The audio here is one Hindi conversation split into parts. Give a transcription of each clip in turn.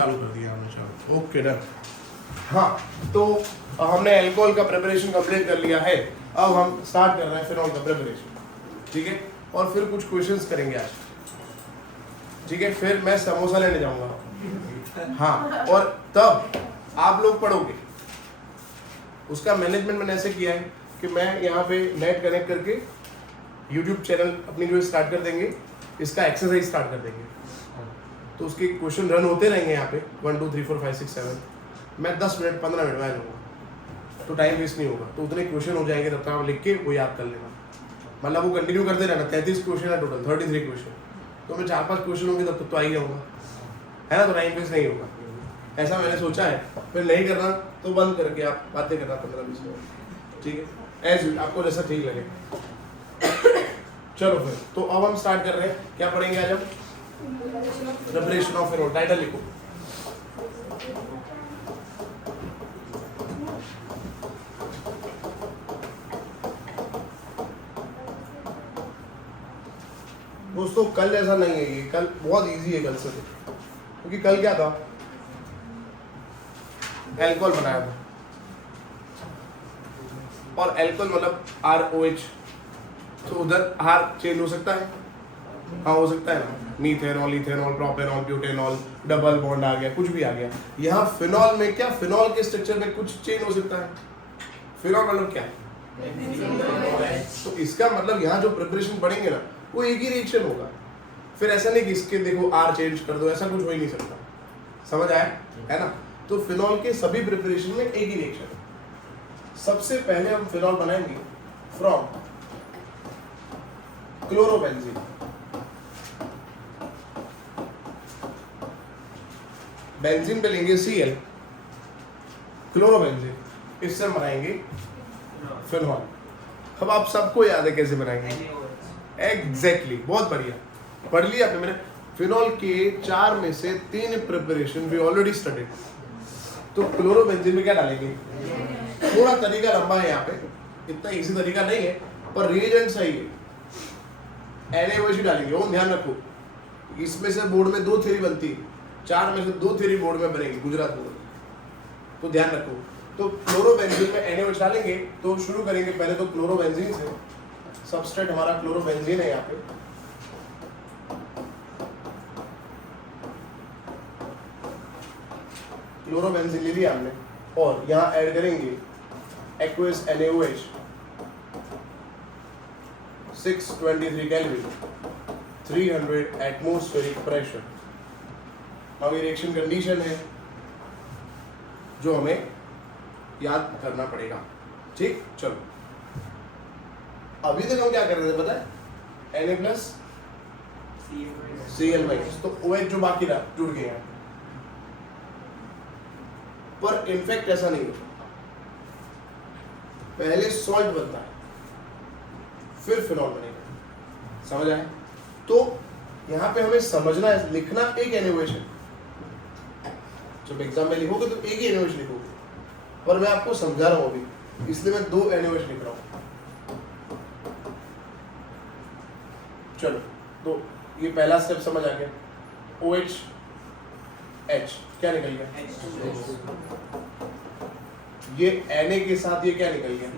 चालू कर दिया हमने, चलो ओके डन। हाँ तो हमने अल्कोहल का प्रिपरेशन कंप्लीट कर लिया है, अब हम स्टार्ट कर रहे हैं फिनॉल का प्रिपरेशन, ठीक है। और फिर कुछ क्वेश्चंस करेंगे आज, ठीक है। फिर मैं समोसा लेने जाऊंगा, हाँ, और तब आप लोग पढ़ोगे। उसका मैनेजमेंट मैंने ऐसे किया है कि मैं यहाँ पे नेट कनेक्ट करके यूट्यूब चैनल अपनी जो स्टार्ट कर देंगे, इसका एक्सरसाइज स्टार्ट कर देंगे, तो उसके क्वेश्चन रन होते रहेंगे यहाँ पे 1 2 3 4 5 6 7। मैं 10 मिनट 15 मिनट में आ जाऊँगा, तो टाइम वेस्ट नहीं होगा, तो उतने क्वेश्चन हो जाएंगे, तब तक आप लिख के वो याद कर लेना। मतलब वो कंटिन्यू करते रहना, 33 क्वेश्चन है टोटल, 33 क्वेश्चन, तो मैं 4-5 क्वेश्चन होंगे तब तक तो आ ही जाऊँगा, है ना, तो टाइम वेस्ट नहीं होगा। ऐसा मैंने सोचा है, फिर नहीं करना तो बंद करके आप बातें करना 15-20 मिनट, ठीक है, एज आपको जैसा ठीक लगे। चलो फिर, तो अब हम स्टार्ट कर रहे हैं, क्या पढ़ेंगे आज हम? Preparation of phenol. टाइटल लिखो, दोस्तों कल ऐसा नहीं है, ये कल बहुत इजी है कल से, क्योंकि कल क्या था, अल्कोहल बनाया था, और अल्कोहल मतलब ROH, तो उधर R चेंज हो सकता है, हाँ हो सकता है ना, methanol, ethanol, propanol, butanol, double bond आ गया, कुछ भी आ गया। यहाँ फिनॉल में क्या, फिनॉल के स्ट्रक्चर में कुछ चेंज हो सकता है। फिनॉल मतलब क्या, तो इसका मतलब यहाँ जो प्रिपरेशन पढ़ेंगे ना, वो एक ही रिएक्शन होगा। फिर ऐसा नहीं कि इसके देखो R चेंज कर दो, ऐसा कुछ हो ही नहीं सकता, समझ आया, है ना। तो फिनॉल के सभी प्रिपरेशन में एक ही रिएक्शन है। सबसे पहले हम फिनॉल बनाएंगे फ्रॉम क्लोरोबेंजीन। बेंजीन पे लेंगे Cl, क्लोरोबेंजीन, इससे हम बनाएंगे फिनॉल। अब आप सबको याद है कैसे बनाएंगे, एग्जैक्टली, बहुत बढ़िया, पढ़ लिया आपने। मैंने फिनॉल के 4 में से 3 प्रिपरेशन वी ऑलरेडी स्टडीड। तो क्लोरोबेंजीन में क्या डालेंगे, थोड़ा तरीका लंबा है यहाँ पे, इतना इजी तरीका नहीं है, पर रिएजेंट सही है। NaOH डालेंगे, वो ध्यान रखो, इसमें से बोर्ड में 2 थ्योरी बनती है, 4 में से 2 थ्योरी बोर्ड में बनेगी गुजरात बोर्ड, तो ध्यान रखो। तो क्लोरोबेंजीन में NaOH डालेंगे, तो शुरू करेंगे पहले तो क्लोरोबेंजीन से। सबस्ट्रेट हमारा क्लोरोबेंजीन है यहाँ पे, क्लोरोबेंजीन ले लिया हमने, और यहाँ ऐड करेंगे aqueous NaOH 623 kelvin, 300 atmospheric pressure. अब ये रिएक्शन कंडीशन है जो हमें याद करना पड़ेगा, ठीक। चलो अभी तक हम क्या कर रहे थे पता है, Na प्लस Cl माइनस, तो OH जो बाकी रहा जुड़ गया, पर इनफेक्ट ऐसा नहीं होता, पहले सॉल्ट बनता है फिर फिनॉल बनेगा, समझ आए। तो यहाँ पे हमें समझना है, लिखना एक NaOH है, जब एग्जाम में लिखोगे तो एक ही NaOH लिखोगे, पर मैं आपको समझा रहा हूँ अभी, इसलिए मैं 2 NaOH लिख रहा हूँ। चलो, तो ये पहला स्टेप समझ आ गया, OH H क्या निकल गया, ये Na के साथ ये क्या निकल गया,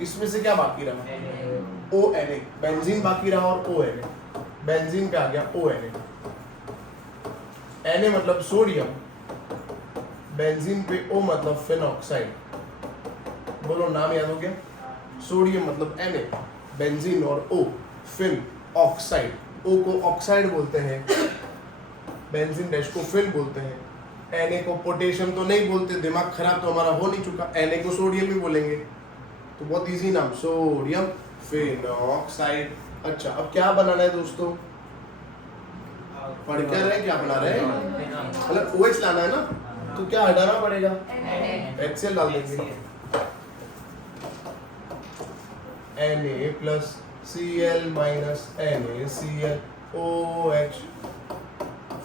इसमें से क्या बाकी रहा, ONA, बेंजीन बाकी रहा और ONA, बेंजीन पे आ गया ONA, Na मतलब सोडियम, बेंजीन पे O मतलब फिनॉक्साइड, बोलो नाम याद हो गया, सोडियम मतलब Na, बेंजीन और O फिन ऑक्साइड, O को ऑक्साइड बोलते हैं, बेंजीन डैश को फिन बोलते हैं, Na को पोटेशियम तो नहीं बोलते, दिमाग खराब तो हमारा हो नहीं चुका, Na को सोडियम भी बोलेंगे, तो बहुत इजी नाम, सोडियम फिनॉक्साइड। अच्छा अब क्या बनाना है दोस्तों, पढ़ क्या रहे, क्या बना रहे हैं, मतलब OH लाना है ना, तो क्या हटाना पड़ेगा, HCl डाल देंगे, Na plus Cl minus NaCl OH,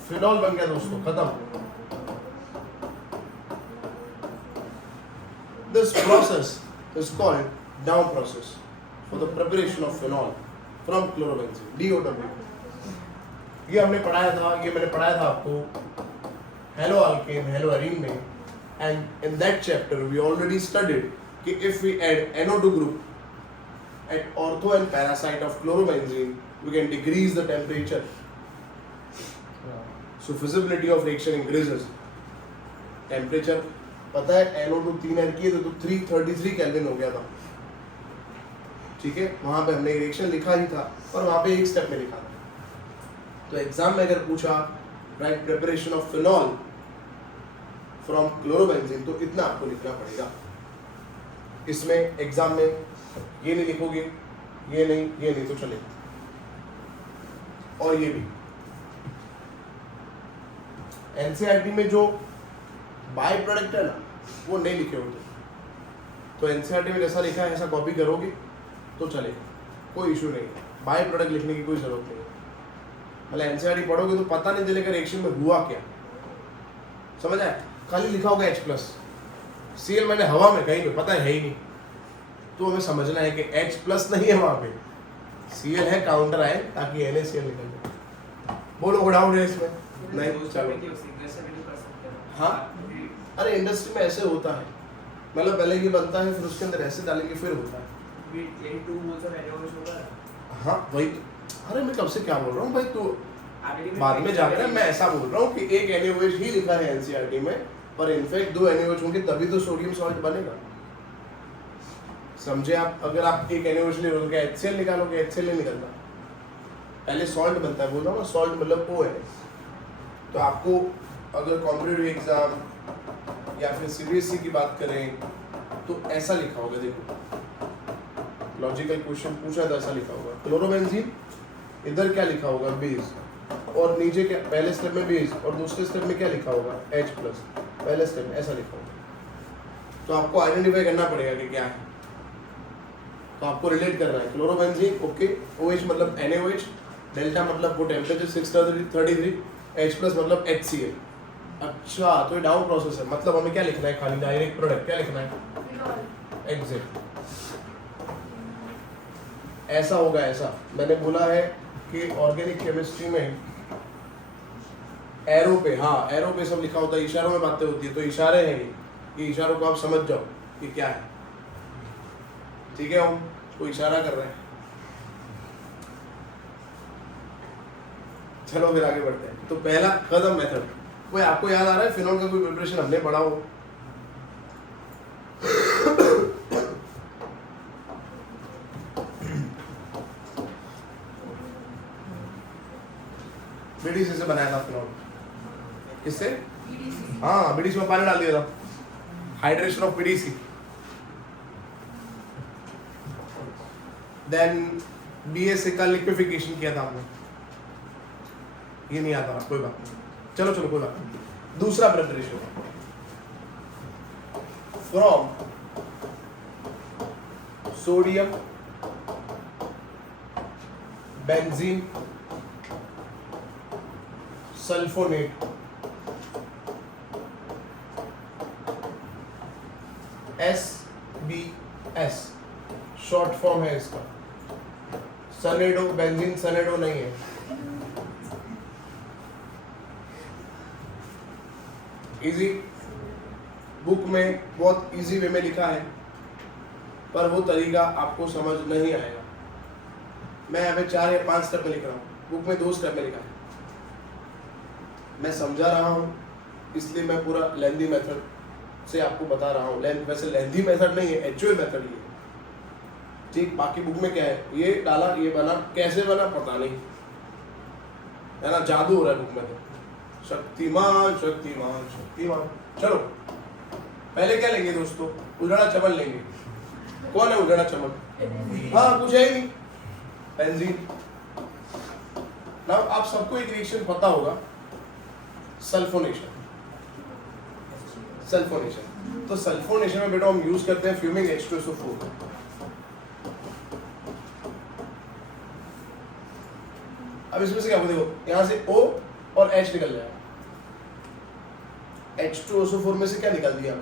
phenol बन गया दोस्तों, खत्म। This process is called Dow process for the preparation of phenol from chlorobenzene, DOW. ये हमने पढ़ाया था, ये मैंने पढ़ाया था आपको हेलो अल्केन हेलो अरीन में, and in that chapter we already studied कि if we add NO2 group at ortho and para site of chlorobenzene we can decrease the temperature, so feasibility of reaction increases. Temperature पता है NO2 3 ऐड किए तो 333 केल्विन हो गया था, ठीक है। वहां पे हमने रिएक्शन लिखा ही था और वहां पे एक स्टेप में लिखा था। तो एग्जाम में अगर पूछा right preparation of phenol from chlorobenzene तो इतना आपको लिखना पड़ेगा। इसमें एग्जाम में ये नहीं लिखोगे, ये नहीं तो चलेगा, और ये भी एनसीईआरटी में जो बाय प्रोडक्ट है ना वो नहीं लिखे होते, तो एनसीईआरटी में जैसा लिखा है ऐसा कॉपी करोगे तो चलेगा, कोई इशू नहीं है। बाय प्रोडक्ट लिखने की कोई जरूरत नहीं है। मतलब एनसीईआरटी पढ़ोगे तो पता नहीं चलेगा रिएक्शन में हुआ क्या, समझ आए? खाली लिखा होगा H+, Cl मैंने हवा में कहीं पे पता है ही नहीं, तो हमें समझना है कि H+ नहीं है वहां पे, Cl है काउंटर आए ताकि NaCl निकल जाए। बोलो कोई डाउट है इसमें? नहीं, चलो। हाँ, अरे इंडस्ट्री में ऐसे होता है, मतलब पहले ये बनता है फिर उसके अंदर ऐसे डालेंगे फिर होता है। हाँ वही, अरे मैं कब से क्या बोल रहा हूँ भाई, तू बाद में जा रहा है। मैं ऐसा बोल रहा हूँ कि एक NaOH ही लिखा है एनसीईआरटी में, पर इनफैक्ट 2 NaOH होंगे तभी तो सोडियम सॉल्ट बनेगा, समझे आप? अगर आप एक NaOH ले लोगे HCl निकालोगे, HCl नहीं निकलता, पहले सॉल्ट बनता है, बोल रहा हूँ ना, सॉल्ट मतलब OH। तो आपको अगर कॉम्पिटिटिव एग्जाम या फिर CBSE की बात करें तो ऐसा लिखा होगा, देखो लॉजिकल क्वेश्चन पूछा था ऐसा लिखा होगा, क्लोरोबेंजीन इधर क्या लिखा होगा बेस, और नीचे क्या, पहले स्टेप में बेस और दूसरे स्टेप में क्या लिखा होगा H+, पहले स्टेप में ऐसा लिखा होगा। तो आपको आइडेंटिफाई करना पड़ेगा कि क्या है, तो आपको रिलेट करना है। क्लोरोबेंजीन ओके, OH मतलब NaOH, डेल्टा मतलब वो टेम्परेचर 633, H+ मतलब HCl। अच्छा, तो ये डाउन प्रोसेस है, मतलब हमें क्या लिखना है, खाली डायरेक्ट प्रोडक्ट क्या लिखना है, एग्जैक्ट ऐसा होगा। ऐसा मैंने बोला है कि ऑर्गेनिक केमिस्ट्री में एरो पे, हाँ एरो पे सब लिखा होता है, इशारों में बातें होती है, तो इशारे हैं ये इशारों को आप समझ जाओ कि क्या है, ठीक है। हम कोई इशारा कर रहे हैं, चलो फिर आगे बढ़ते हैं। तो पहला कदम मेथड, कोई आपको याद आ रहा है फिनॉल का कोई प्रिपरेशन हमने पढ़ा हो? बीडीसी से बनाया था फिनॉल, किससे? हाँ, बीडीसी में पानी डाल दिया था, hydration of BDC. Then BSA का लिक्विफिकेशन किया था हमने, ये नहीं आता, कोई बात नहीं, चलो कोई बात नहीं। दूसरा preparation from sodium benzene sulphonate SBS short form है इसका, सनेडो, बेंजीन सनेडो नहीं है। इजी, बुक में बहुत इजी वे में लिखा है, पर वो तरीका आपको समझ नहीं आएगा। मैं यहाँ पे 4 या 5 स्टेप में लिख रहा हूँ, बुक में 2 स्टेप में लिखा है। मैं समझा रहा हूँ इसलिए मैं पूरा लेंथी मेथड से आपको बता रहा हूँ। वैसे लेंथी मेथड नहीं है, एक्चुअल मेथड ये, ठीक। बाकी बुक में क्या है, ये डाला ये बना, कैसे बना पता नहीं, है ना, जादू हो रहा है बुक में तो। शक्तिमान शक्तिमान शक्तिमान। चलो पहले क्या लेंगे दोस्तों, उजड़ा चमन लेंगे। कौन है उजड़ा चमन? हाँ, कुछ है ही नहीं, बेंजीन। ना आप सबको एक रिएक्शन पता होगा, सल्फोनेशन। सल्फोनेशन, तो सल्फोनेशन में बेटा हम यूज करते हैं फ्यूमिंग H2SO4। अब इसमें से क्या होगा, देखो यहां से O और H निकल जाएगा, H2SO4 में से क्या निकाल दिया,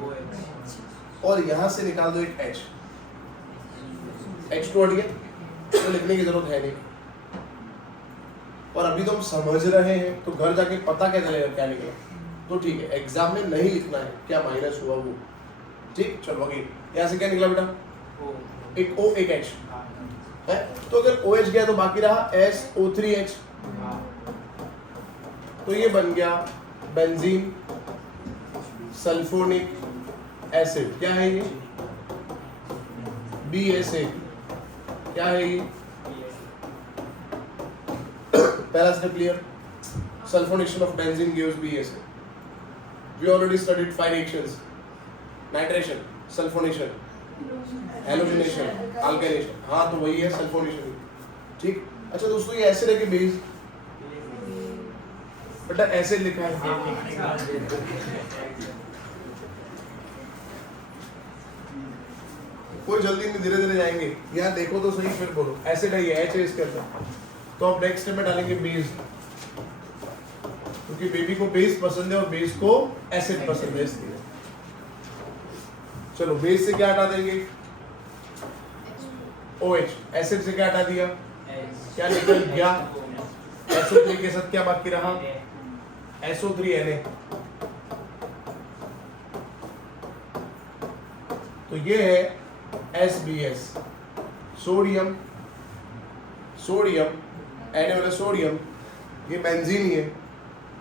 और यहां से निकाल दो एक H, H2 हट गया, तो लिखने की जरूरत है नहीं। और अभी तो हम समझ रहे हैं, तो घर जाके पता क्या चलेगा क्या निकला। तो ठीक है, एग्जाम में नहीं लिखना है क्या माइनस हुआ वो। ठीक, चलो आगे। यहाँ से क्या निकला बेटा? एक O एक H है, तो अगर OH गया तो बाकी रहा SO3H। तो ये बन गया बेंजीन सल्फोनिक एसिड। क्या है ये? BSA। क्या है ये? पहला step clear. Sulphonation of benzene gives BSA। We already studied 5 reactions: nitration, sulphonation, halogenation, alkylation. हाँ तो वही है सल्फोनेशन। ठीक। अच्छा दोस्तों, ये एसिड है कि बेस? बेटा एसिड लिखा है। कोई जल्दी नहीं, धीरे धीरे जाएंगे। यहाँ देखो तो सही, फिर बोलो। एसिड है ये, H है इसके अंदर। तो अब नेक्स्ट स्टेप में डालेंगे बेस, क्योंकि बेबी को बेस पसंद है और बेस को एसिड पसंद है, इसलिए। चलो बेस से क्या हटा देंगे? OH। एसिड से क्या हटा दिया? क्या निकल गया? SO3 के साथ क्या बाकी रहा? SO3Na। तो ये है SBS, सोडियम सोडियम Na वाला सोडियम। ये बेंजीन ही है।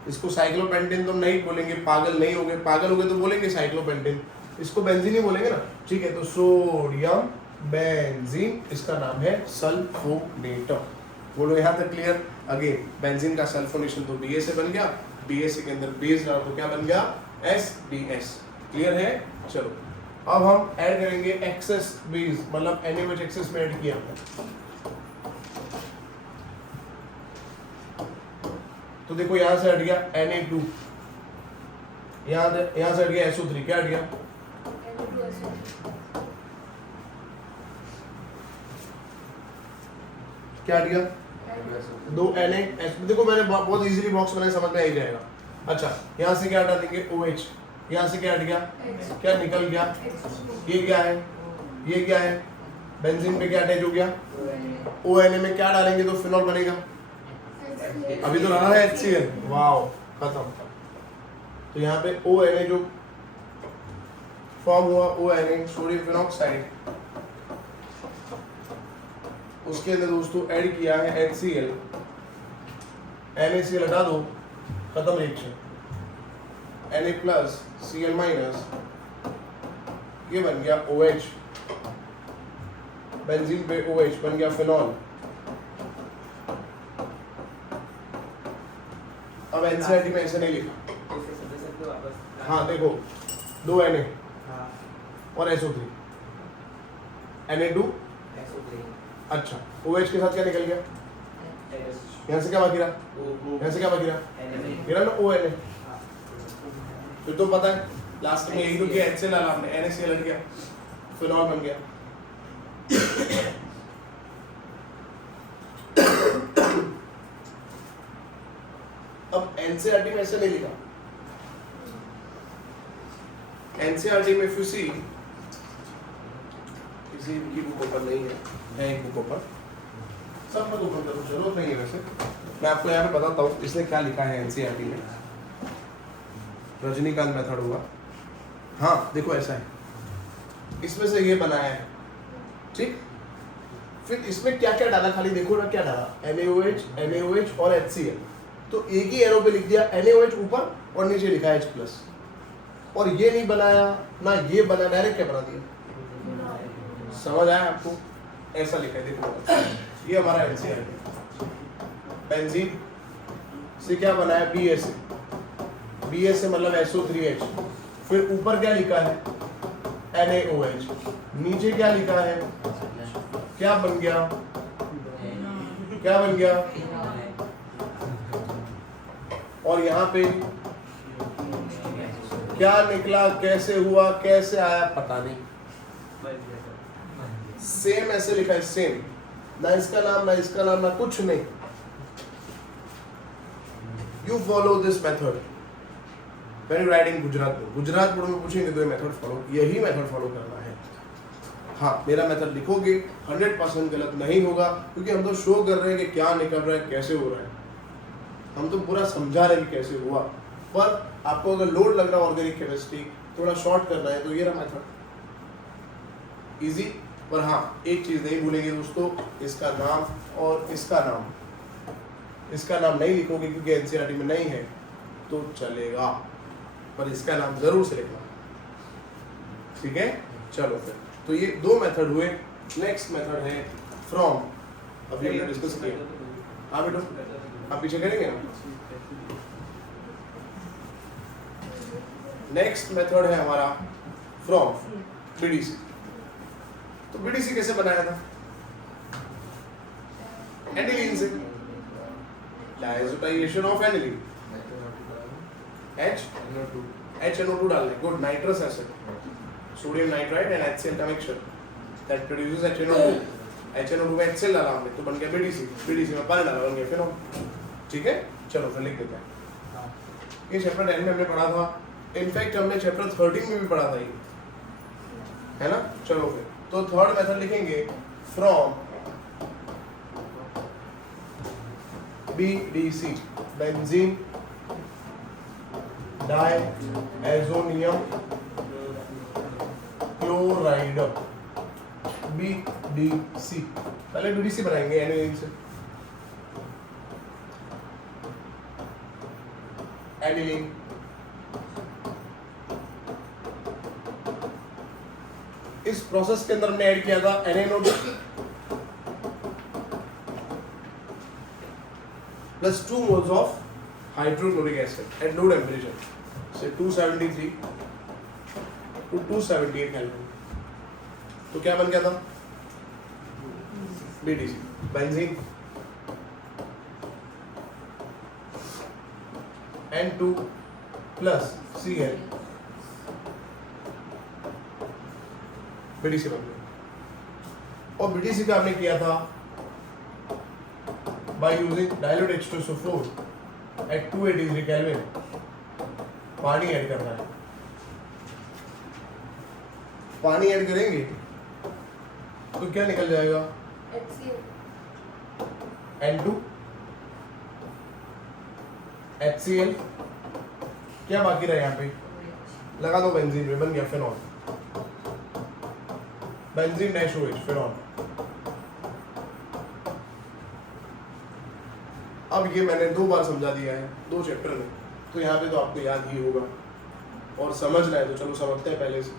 इसको साइक्लोपेंटेन तो नहीं बोलेंगे, पागल नहीं होंगे। पागल हो गए तो बोलेंगे साइक्लोपेंटेन, इसको बेंजीन ही बोलेंगे ना। ठीक है, तो सोडियम बेंजीन, इसका नाम है सल्फोनेटर। बोलो यहाँ तक क्लियर। अगेन बेंजीन का सल्फोनेशन तो BSA बन गया, BSA के अंदर बेस डालो तो क्या बन गया? SBS। क्लियर है? चलो अब हम ऐड करेंगे एक्सेस बेस, मतलब NaOH एक्सेस में ऐड किया हमने। तो देखो यहाँ से हट गया Na2, यहाँ से हट गया SO3। क्या हट गया? क्या हट गया? 2 Na। देखो मैंने बहुत इजीली बॉक्स बनाया, समझ में आ ही जाएगा। अच्छा, यहाँ से क्या हटा देंगे? OH। यहाँ से क्या हट गया? क्या निकल गया? ये क्या है? ये क्या है? बेंजीन पे क्या अटैच हो गया? ONA में क्या डालेंगे तो फिनॉल बनेगा? अभी तो रहा है HCl। वाओ, खत्म। तो यहाँ पे ONA जो फॉर्म हुआ, ONA सोडियम फिनॉक्साइड, उसके अंदर दोस्तों ऐड किया है HCl। NaCl हटा दो, खत्म reaction. Na plus Cl minus, ये बन गया OH। बेंजीन पे OH बन गया फिनॉल। अब एनसीईआरटी में ऐसे नहीं लिखा। हाँ देखो, 2 Na और SO3, Na2। अच्छा, OH के साथ क्या निकल गया? यहाँ से क्या बाकी रहा? यहाँ से क्या बाकी रहा? मेरा ना ONA। फिर तो पता है लास्ट में यही तो किया, HCl डाला हमने, NaCl हट गया, फिनॉल बन गया। अब एनसीईआरटी में ऐसे नहीं लिखा। एनसीईआरटी में फिसी किसी की बुक ओपन नहीं है एक बुक ओपन, सब मत ओपन करो, जरूरत नहीं है। वैसे मैं आपको यहाँ पे बताता हूँ इसने क्या लिखा है एनसीईआरटी में। रजनीकांत मेथड होगा। हाँ देखो ऐसा है, इसमें से ये बनाया है। ठीक, फिर इसमें क्या क्या डाला, खाली देखो ना क्या डाला, NaOH और HCl। तो एक ही एरो पे लिख दिया NaOH ऊपर और नीचे लिखा है H+। और ये नहीं बनाया ना ये बना, डायरेक्ट क्या बना दिया? समझ आया आपको? ऐसा लिखा है, देखो ये हमारा NCl। बेंजीन से क्या बनाया? BSA। BSA मतलब SO3H। फिर ऊपर क्या लिखा है? NaOH। नीचे क्या लिखा है? क्या बन गया? क्या बन गया? और यहाँ पे क्या निकला, कैसे हुआ, कैसे आया, पता नहीं। सेम ऐसे लिखा है, सेम, ना इसका नाम ना इसका नाम ना कुछ नहीं। You follow this method when you writing Gujarat board. Gujarat board में पूछेंगे तो ये मेथड फॉलो, यही मेथड फॉलो करना है। हाँ, मेरा मेथड लिखोगे 100% गलत नहीं होगा, क्योंकि हम तो शो कर रहे हैं कि क्या निकल रहा है, कैसे हो रहा है। हम तो पूरा समझा रहे हैं कैसे हुआ, पर आपको अगर लोड लग रहा है ऑर्गेनिक केमिस्ट्री थोड़ा शॉर्ट करना है तो ये रहा मेथड, इजी। पर हाँ एक चीज नहीं भूलेंगे दोस्तों, इसका नाम और इसका नाम नहीं लिखोगे क्योंकि एनसीईआरटी में नहीं है तो चलेगा, पर इसका नाम जरूर से लिखना, ठीक है। चलो फिर तो ये दो मेथड हुए। नेक्स्ट मेथड है फ्रॉम, अभी हमने डिस्कस किया। हाँ बेटो आप पीछे करेंगे ना। नेक्स्ट मेथड है हमारा फ्रॉम बीडीसी। तो बीडीसी कैसे बनाया था? एनिलीन से, डायजोटाइजेशन ऑफ एनिलीन, HNO2 डालने, good, nitrous acid, sodium nitride and HCl का mixture that produces HNO2। HNO2 में HCl डाला हमने तो बन गया बीडीसी, बीडीसी में पानी डाला बन गया फिनॉल, ठीक है। चलो फिर लिख देते हैं। ये चैप्टर 10 में हमने पढ़ा था, इनफैक्ट हमने चैप्टर 13 में भी पढ़ा था ये, है ना। चलो फिर तो थर्ड मेथड लिखेंगे from BDC, benzene diazonium chloride, BDC। पहले BDC बनाएंगे एनिलीन से, एनिलीन इस प्रोसेस के अंदर हमने ऐड किया था NaNO2 plus 2 moles of hydrochloric acid at low temperature से 273 to 278 केल्विन। तो क्या बन गया था? BDC, benzene N2 plus Cl, BDC बन गया। और BDC का हमने किया था by using dilute H2SO4 at 280 degree kelvin, पानी ऐड करना है। पानी ऐड करेंगे तो क्या निकल जाएगा? N2 HCl, क्या बाकी रहा यहाँ पे? लगा दो बेंजीन में, बन गया phenol, benzene dash OH phenol. अब ये मैंने 2 बार समझा दिया है 2 चैप्टर में, तो यहाँ पे तो आपको याद ही होगा, और समझना है तो चलो समझते हैं पहले से।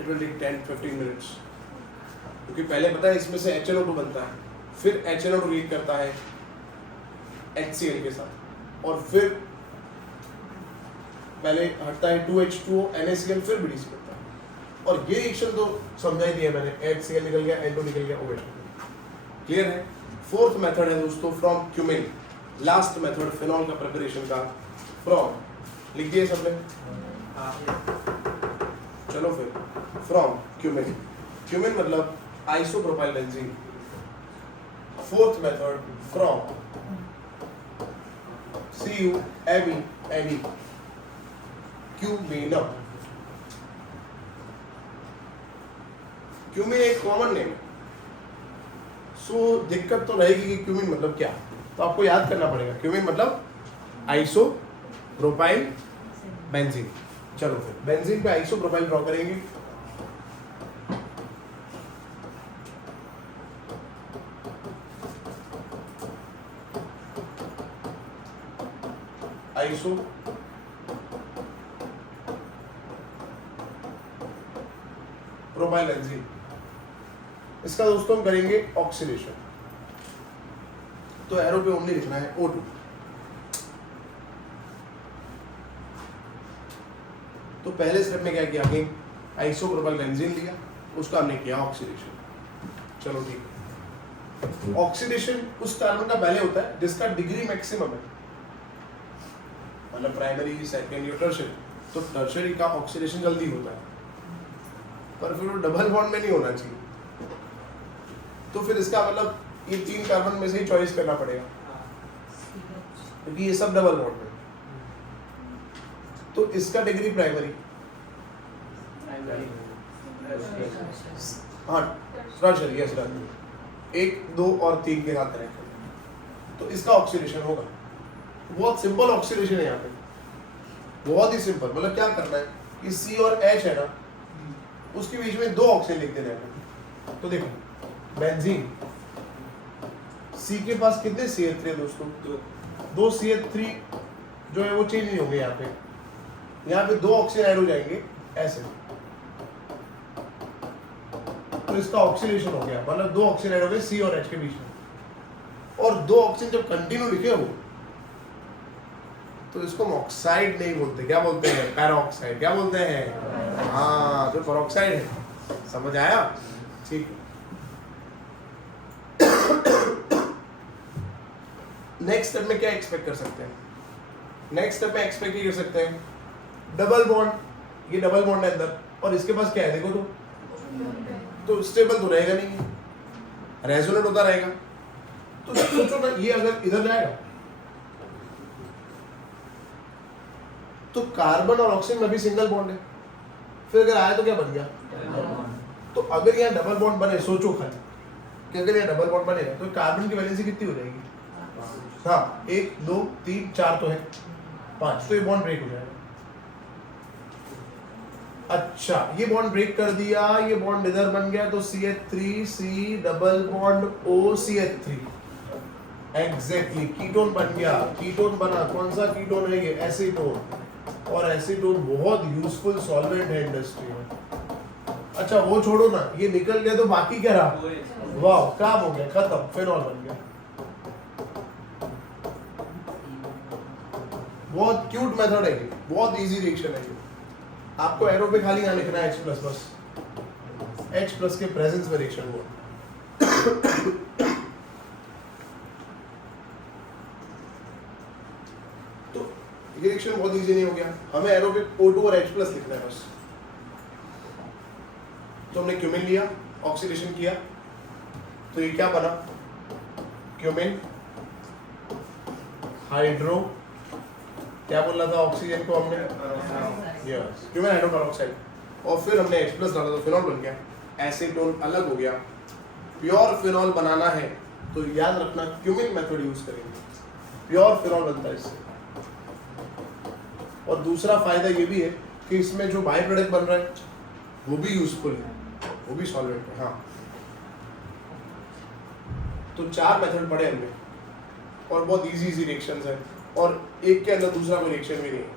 इट विल टेक 10-15 मिनट्स, क्योंकि पहले पता है इसमें से HNO2 बनता है, फिर HNO2 रिएक्ट करता है HCl के साथ, और फिर पहले हटता है 2H2O NaCl, फिर BDC बनता है। और ये रिएक्शन तो समझा ही दिया मैंने, HCl निकल गया, N2 निकल गया, OH। क्लियर है। फोर्थ मेथड है दोस्तों from cumin, last method phenol का प्रिपरेशन का। फ्रॉम लिख दिए सबने? चलो फिर फ्रॉम क्यूमिन, क्यूमिन मतलब isopropyl benzene. Fourth method from CuMe, cumin. Cumin एक कॉमन नेम है, सो दिक्कत तो रहेगी कि क्यूमिन मतलब क्या, तो आपको याद करना पड़ेगा। क्यूमिन मतलब आइसोप्रोपाइल बेंजीन। चलो फिर बेंजीन पे आइसोप्रोपाइल ड्रॉ करेंगे। आइसो प्रोपाइल बेंजीन, इसका दोस्तों हम करेंगे ऑक्सीडेशन, तो एरो पे ओनली लिखना है O2। तो पहले स्टेप में क्या किया कि आइसोप्रोपाइल बेंजीन लिया, उसका हमने किया ऑक्सीडेशन। चलो ठीक, ऑक्सीडेशन उस कार्बन का पहले होता है जिसका डिग्री मैक्सिमम है, मतलब प्राइमरी, सेकेंड या टर्शियरी। तो टर्शियरी का ऑक्सीडेशन जल्दी होता है, पर फिर वो डबल बॉन्ड में नहीं होना चाहिए, तो फिर इसका मतलब ये 3 कार्बन में से ही चॉइस करना पड़ेगा, क्योंकि ये सब डबल बॉन्ड है। तो इसका डिग्री प्राइमरी, हाँ टर्शियरी, यस, 1, 2 और 3 के साथ करेंगे, तो इसका ऑक्सीडेशन होगा। बहुत सिंपल ऑक्सीडेशन है यहाँ पे, बहुत ही सिंपल। मतलब क्या करना है कि C और H है ना, उसके बीच में 2 ऑक्सीजन लिख देना है। तो देखो बेंजीन C के पास कितने CH3 है दोस्तों? 2 CH3 जो है वो चेंज नहीं होंगे यहाँ पे। यहाँ पे 2 ऑक्सीजन ऐड हो जाएंगे ऐसे, तो इसका ऑक्सीडेशन हो गया। मतलब 2 ऑक्सीजन ऐड हो गए C और H के बीच में। और 2 ऑक्सीजन जब कंटिन्यू लिखे हो तो इसको हम ऑक्साइड नहीं बोलते, क्या बोलते हैं? पैराऑक्साइड। क्या बोलते हैं? हाँ, तो पैराऑक्साइड है। समझ आया? ठीक। नेक्स्ट स्टेप में क्या एक्सपेक्ट कर सकते हैं? नेक्स्ट स्टेप में एक्सपेक्ट कर सकते हैं डबल बॉन्ड। ये डबल बॉन्ड है अंदर, और इसके पास क्या है देखो तो स्टेबल तो रहेगा नहीं, रेजोनेट होता रहेगा। तो सोचो ना, ये अगर इधर जाएगा तो कार्बन और ऑक्सीजन में भी सिंगल बॉन्ड है, फिर अगर आया तो क्या बन गया? तो अगर यहाँ डबल बॉन्ड बने, सोचो खाली कि अगर यहाँ डबल बॉन्ड बनेगा तो कार्बन की वैलेंसी कितनी हो जाएगी? हाँ, 1 2 3 4 तो है, 5, तो ये बॉन्ड ब्रेक हो जाएगा। अच्छा, ये बॉन्ड ब्रेक कर दिया, ये बॉन्ड इधर बन गया, तो CH3C double bond OCH3 exactly ketone बन गया। कीटोन बना, कौन सा कीटोन है ये? एसीटोन। और एसीटोन बहुत यूजफुल सॉल्वेंट है इंडस्ट्री में। अच्छा वो छोड़ो ना, ये निकल गया तो बाकी क्या रहा? वाह, काम हो गया, खत्म, फिनॉल बन गया। बहुत क्यूट मेथड है ये, बहुत इजी रिएक्शन है ये। आपको एरो पे खाली यहाँ लिखना है H+, बस H+ के प्रेजेंस में रिएक्शन हुआ। तो ये रिएक्शन बहुत इजी नहीं हो गया, हमें एरो पे O2 और H+ लिखना है बस। तो हमने क्यूमिन लिया, ऑक्सीडेशन किया, तो ये क्या बना? क्यूमिन हाइड्रो, क्या बोला था ऑक्सीजन को हमने? Yes, cumin hydroperoxide. और फिर हमने H+ डाला तो फिनॉल बन गया। एसीटोन अलग हो गया। प्योर फिनॉल बनाना है तो याद रखना क्यूमिन मेथड यूज करेंगे, प्योर फिनॉल बनता है इससे। और दूसरा फायदा ये भी है कि इसमें जो बाय प्रोडक्ट बन रहा है वो भी यूजफुल है, वो भी सॉल्वेंट है। हाँ, तो 4 मेथड पढ़े हमने और बहुत इजी रिएक्शंस है, और एक के अंदर दूसरा कोई रिएक्शन भी नहीं है,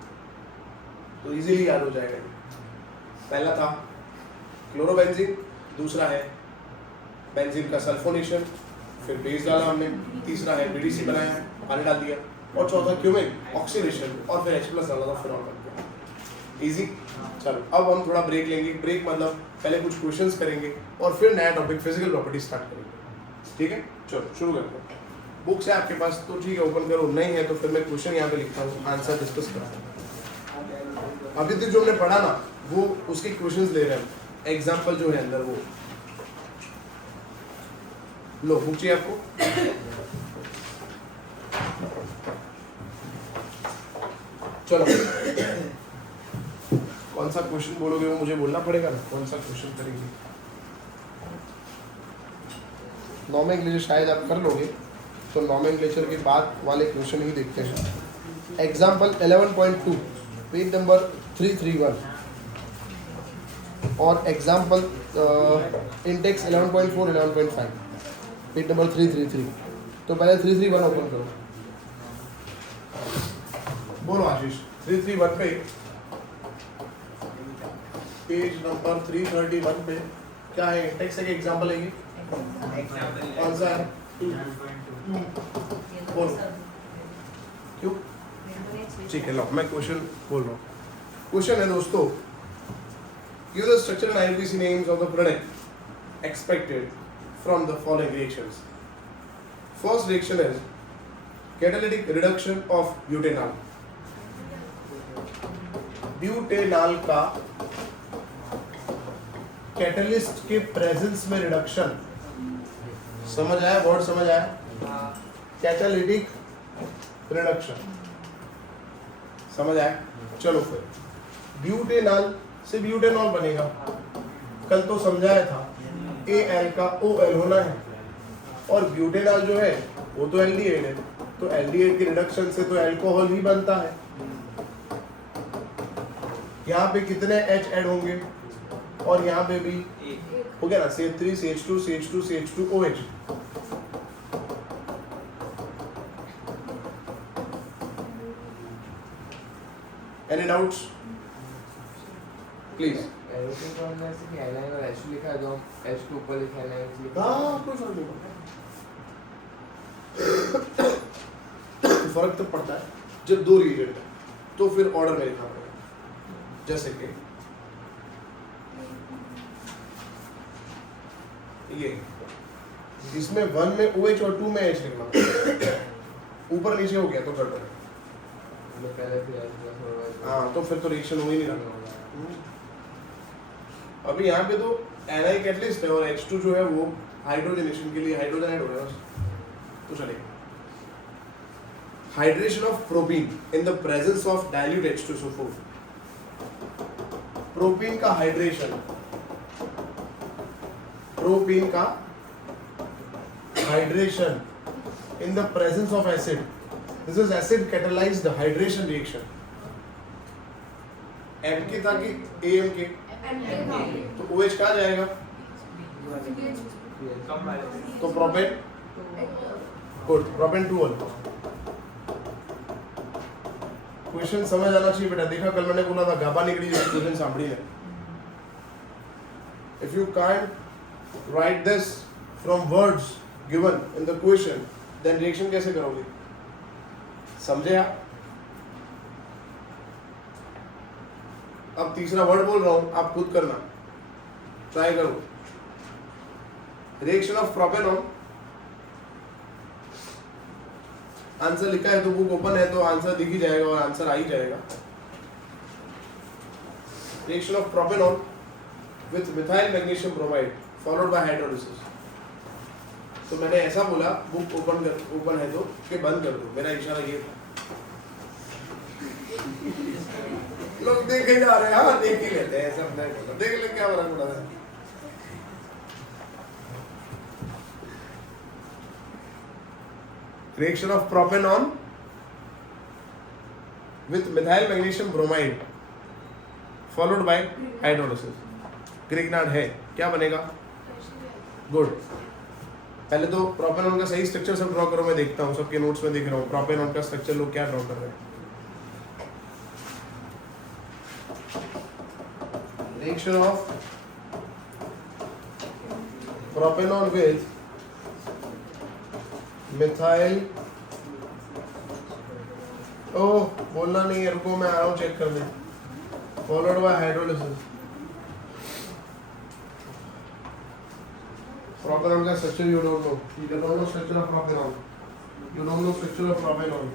तो इजीली याद हो जाएगा। पहला था क्लोरोबेंजीन, दूसरा है बेंजीन का सल्फोनेशन, फिर बेस डाला हमने, तीसरा है BDC बनाया, पानी डाल दिया, और चौथा क्यूमिन ऑक्सीडेशन, और फिर H+ डाला था, फिनॉल बन गया। इजी। चलो अब हम थोड़ा ब्रेक लेंगे। ब्रेक मतलब पहले कुछ क्वेश्चंस करेंगे और फिर नया टॉपिक फिजिकल प्रॉपर्टी स्टार्ट करेंगे। ठीक है, चलो शुरू करते हैं। बुक्स है आपके पास तो ठीक है, ओपन करो, नहीं है तो फिर मैं क्वेश्चन यहाँ पे लिखता हूँ, आंसर डिस्कस करता हूँ। अभी तक जो हमने पढ़ा ना वो उसके क्वेश्चंस ले रहे हैं, एग्जाम्पल जो है अंदर वो लो। बुक चाहिए आपको? चलो कौन सा क्वेश्चन बोलोगे वो मुझे बोलना पड़ेगा ना, कौन सा क्वेश्चन करेंगे। नॉमेनक्लेचर शायद आप कर लोगे, तो नॉमेनक्लेचर के बाद वाले क्वेश्चन ही देखते हैं। एग्जाम्पल 11.2 पेज नंबर 331 और एग्जाम्पल इंडेक्स 11.4 11.5 पेज नंबर 333। तो पहले 331 ओपन करो, बोलो आशीष। 331 पे पेज नंबर 331 पे क्या है? इंडेक्स है कि एग्जाम्पल है? ये कौन सा है? बोलो क्यों? ठीक है, लो मैं क्वेश्चन बोल रहा हूँ। क्वेश्चन है दोस्तों, use the structure and IUPAC names of the product expected from the following reactions. First reaction is catalytic reduction of butanol. Butanol का कैटलिस्ट के प्रेजेंस में रिडक्शन। समझ आया? वर्ड समझ आया? कैटालिटिक रिडक्शन समझ आया? चलो फिर ब्यूटेनॉल से ब्यूटेनॉल बनेगा। कल तो समझाया था Al का OL होना है, और ब्यूटेनॉल जो है वो तो एल्डिहाइड है, तो एल्डिहाइड के रिडक्शन से तो अल्कोहल ही बनता है। यहाँ पे कितने H ऐड होंगे और यहाँ पे भी हो गया ना, CH3 CH2 CH2 CH2 OH। Any doubts? Please. लिखा है जो H2 ऊपर लिखा है हाँ कोई फर्क नहीं पड़ता। फर्क तो पड़ता है जब दो रिएजेंट है तो फिर ऑर्डर में लिखना पड़ेगा। जैसे कि ये इसमें 1 में OH और 2 में H लिखना, ऊपर नीचे हो गया तो गड़बड़ है। हाँ तो फिर तो रिएक्शन हो ही नहीं रहा। अभी यहाँ पे तो एनआई कैटलिस्ट है और H2 जो है वो हाइड्रोजनेशन के लिए हाइड्रोजन ऐड हो रहा है तो चलेगा। Hydration of propene in the presence of dilute H2SO4। Propene का हाइड्रेशन, प्रोपीन का hydration in the presence of acid, this is acid catalysed hydration reaction. एम के था कि एम के, तो OH कहाँ जाएगा? तो प्रोपेन, गुड, प्रोपेन 2 क्वेश्चन समझ आना चाहिए बेटा। देखा कल मैंने बोला था गाबा निकली जैसे क्वेश्चन सामने है। If you can't write this from words given in the question then reaction कैसे करोगे? समझे आप? अब तीसरा वर्ड बोल रहा हूं, आप खुद करना ट्राई करो। रिएक्शन ऑफ प्रोपेनॉन, आंसर लिखा है तो बुक ओपन है तो आंसर दिख ही जाएगा और आंसर आ ही जाएगा। Reaction of propanone with methyl magnesium bromide followed by hydrolysis. तो मैंने ऐसा बोला बुक ओपन है तो कि बंद कर दो, मेरा इशारा ये था। लोग देख ही जा रहे हैं, हाँ देख ही लेते हैं, सब नहीं बोला, देख ले क्या फर्क पड़ा है। Reaction of propanol with methyl magnesium bromide followed by hydrolysis. Grignard है, क्या बनेगा? गुड। पहले तो प्रोपेनॉल का सही स्ट्रक्चर सब ड्रॉ करो, मैं देखता हूँ सबके नोट्स में देख रहा हूँ प्रोपेनॉल का स्ट्रक्चर लोग क्या ड्रॉ कर रहे हैं। Reaction of propanol with methyl, OH बोलना नहीं है, रुको मैं आ रहा हूँ चेक करने। Followed by hydrolysis. प्रोपेनॉल का structure you don't know, you don't know structure of propanol, you don't know structure of propanol,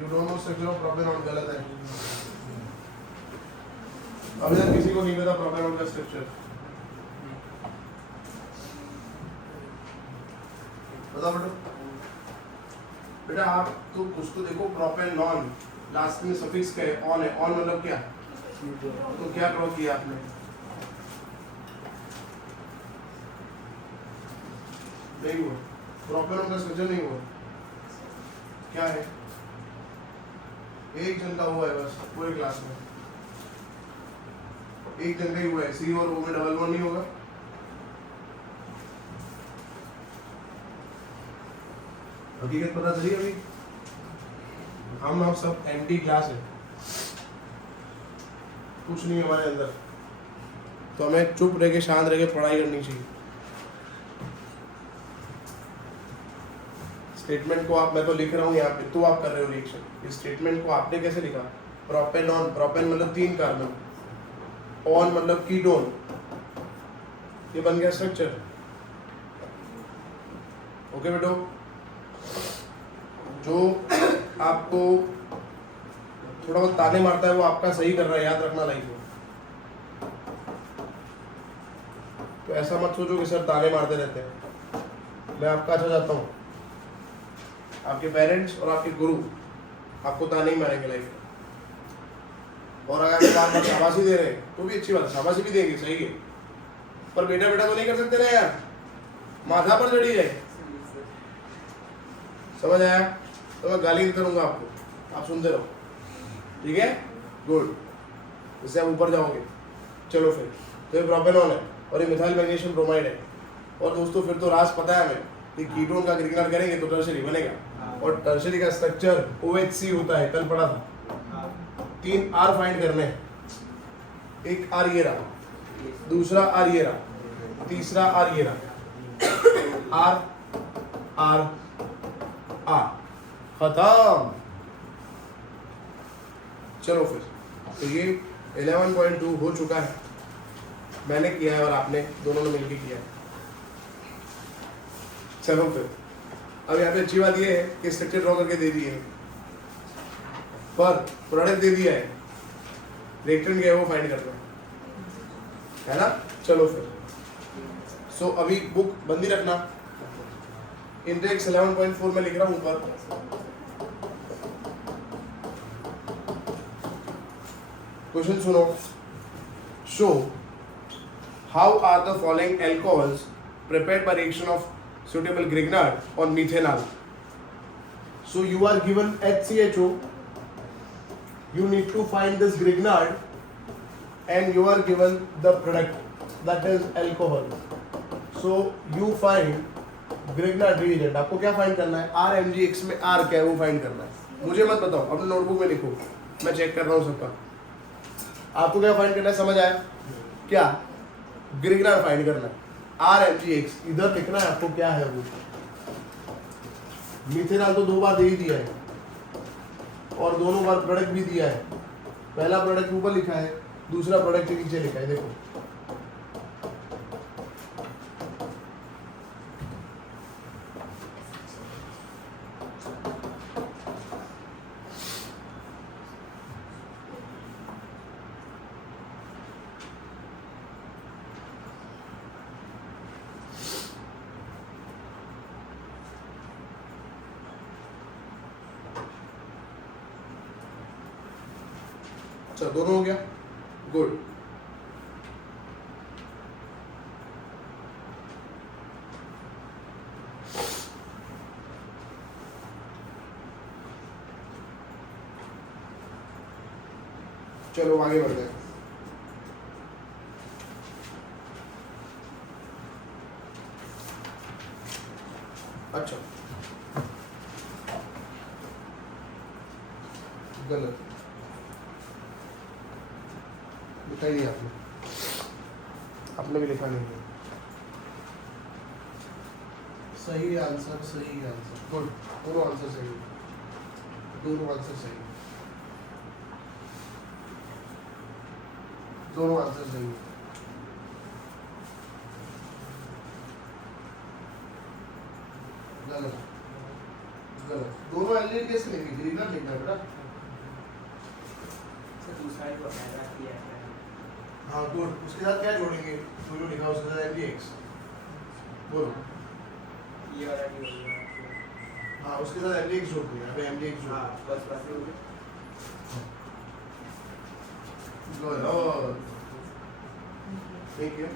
you don't know structure of propanol, गलत है। अभी तक किसी को नहीं पता प्रोपेनॉल का स्ट्रक्चर, बताओ बेटा आप तो कुछ तो देखो। प्रोपेनॉन लास्ट में सफिक्स क्या है? ऑन है। ऑन मतलब क्या? तो क्या ड्रॉ किया आपने? नहीं हुआ, प्रोपेनॉन का स्ट्रक्चर नहीं हुआ। क्या है? एक जन का हुआ है बस पूरे क्लास में, एक जन का ही हुआ है। सी और ओ में डबल बॉन्ड नहीं होगा। हकीकत पता चली अभी? हम सब एंटी क्लास है, कुछ नहीं हमारे अंदर, तो हमें चुप रह के शांत रह के पढ़ाई करनी चाहिए। स्टेटमेंट को आप, मैं तो लिख रहा हूँ यहाँ पे, तो आप कर रहे हो रिएक्शन। इस स्टेटमेंट को आपने कैसे लिखा? प्रोपेनॉन, प्रोपेन मतलब 3 कार्बन, ऑन मतलब कीटोन, ये बन गया स्ट्रक्चर। ओके बेटो, जो आपको थोड़ा बहुत ताने मारता है वो आपका सही कर रहा है, याद रखना लाइफ में। तो ऐसा मत सोचो कि सर ताने मारते रहते हैं। मैं आपका अच्छा चाहता हूँ, आपके पेरेंट्स और आपके गुरु आपको ताने ही मारेंगे लाइफ में। और अगर आप बार शाबाशी दे रहे हैं तो भी अच्छी बात है, शाबाशी भी देंगे, सही है, पर बेटा बेटा तो नहीं कर सकते ना यार, माथा पर चढ़ी जाए। समझ आया? तो मैं गाली नहीं करूंगा आपको, आप सुनते रहो, ठीक है? गुड, इससे आप ऊपर जाओगे। चलो फिर, तो ये प्रोपेनॉल है और ये मिथाइल मैग्नीशियम ब्रोमाइड है। और दोस्तों फिर तो राज पता है हमें कि कीटोन का ग्रिगनर करेंगे तो टर्शरी बनेगा, और टर्शरी का स्ट्रक्चर OHC होता है, कल पढ़ा था। 3 R फाइंड करने हैं, एक R ये रहा, दूसरा R ये रहा, तीसरा R ये रहा, R R R, खत्म। चलो फिर, तो ये 11.2 हो चुका है, मैंने किया है और आपने दोनों ने मिलकर किया है। चलो फिर, अब यहाँ पे अच्छी बात ये है कि स्ट्रक्चर ड्रॉ करके दे दिए, पर प्रोडक्ट दे दिया है, रिएक्टेंट क्या है वो फाइंड करना है ना। चलो फिर, सो अभी बुक बंदी रखना, इंडेक्स 11.4 में लिख रहा हूँ ऊपर। क्वेश्चन सुनो। Show how are the following alcohols prepared by reaction of suitable Grignard on methanol. So you are given HCHO, you need to find this Grignard and you are given the product that is alcohol. So you find Grignard reagent. आपको क्या फाइंड करना है? RMgX में R क्या है वो फाइंड करना है, मुझे मत बताओ, अपने नोटबुक में लिखो, मैं चेक कर रहा हूँ सबका। आपको क्या फाइंड करना है, समझ आया क्या? Grignard फाइंड करना है, RMgX इधर लिखना है आपको क्या है वो। मिथेनॉल तो 2 बार दे ही दिया है और दोनों बार प्रोडक्ट भी दिया है। पहला प्रोडक्ट ऊपर लिखा है, दूसरा प्रोडक्ट नीचे लिखा है, देखो। अच्छा, दोनों हो गया, गुड। चलो आगे बढ़ते हैं। अच्छा, गलत लिखा ही नहीं आपने, आपने भी लिखा नहीं है। सही आंसर, सही आंसर, गुड, दोनों आंसर सही, दोनों आंसर सही, दोनों आंसर सही। गलत, गलत, दोनों एलिमेंट कैसे लिखेंगे? ग्रीनर लिखना है बेटा। दूसरा ही बताया कि है। हाँ गुड, उसके साथ क्या जोड़ेंगे? तो जो लिखा उसके साथ MgX, बोलो। ये वाला भी हो गया। हाँ, उसके साथ MgX जोड़ दिया, अबे MgX जोड़। हाँ, बस बस हो गया। गलत, ठीक है।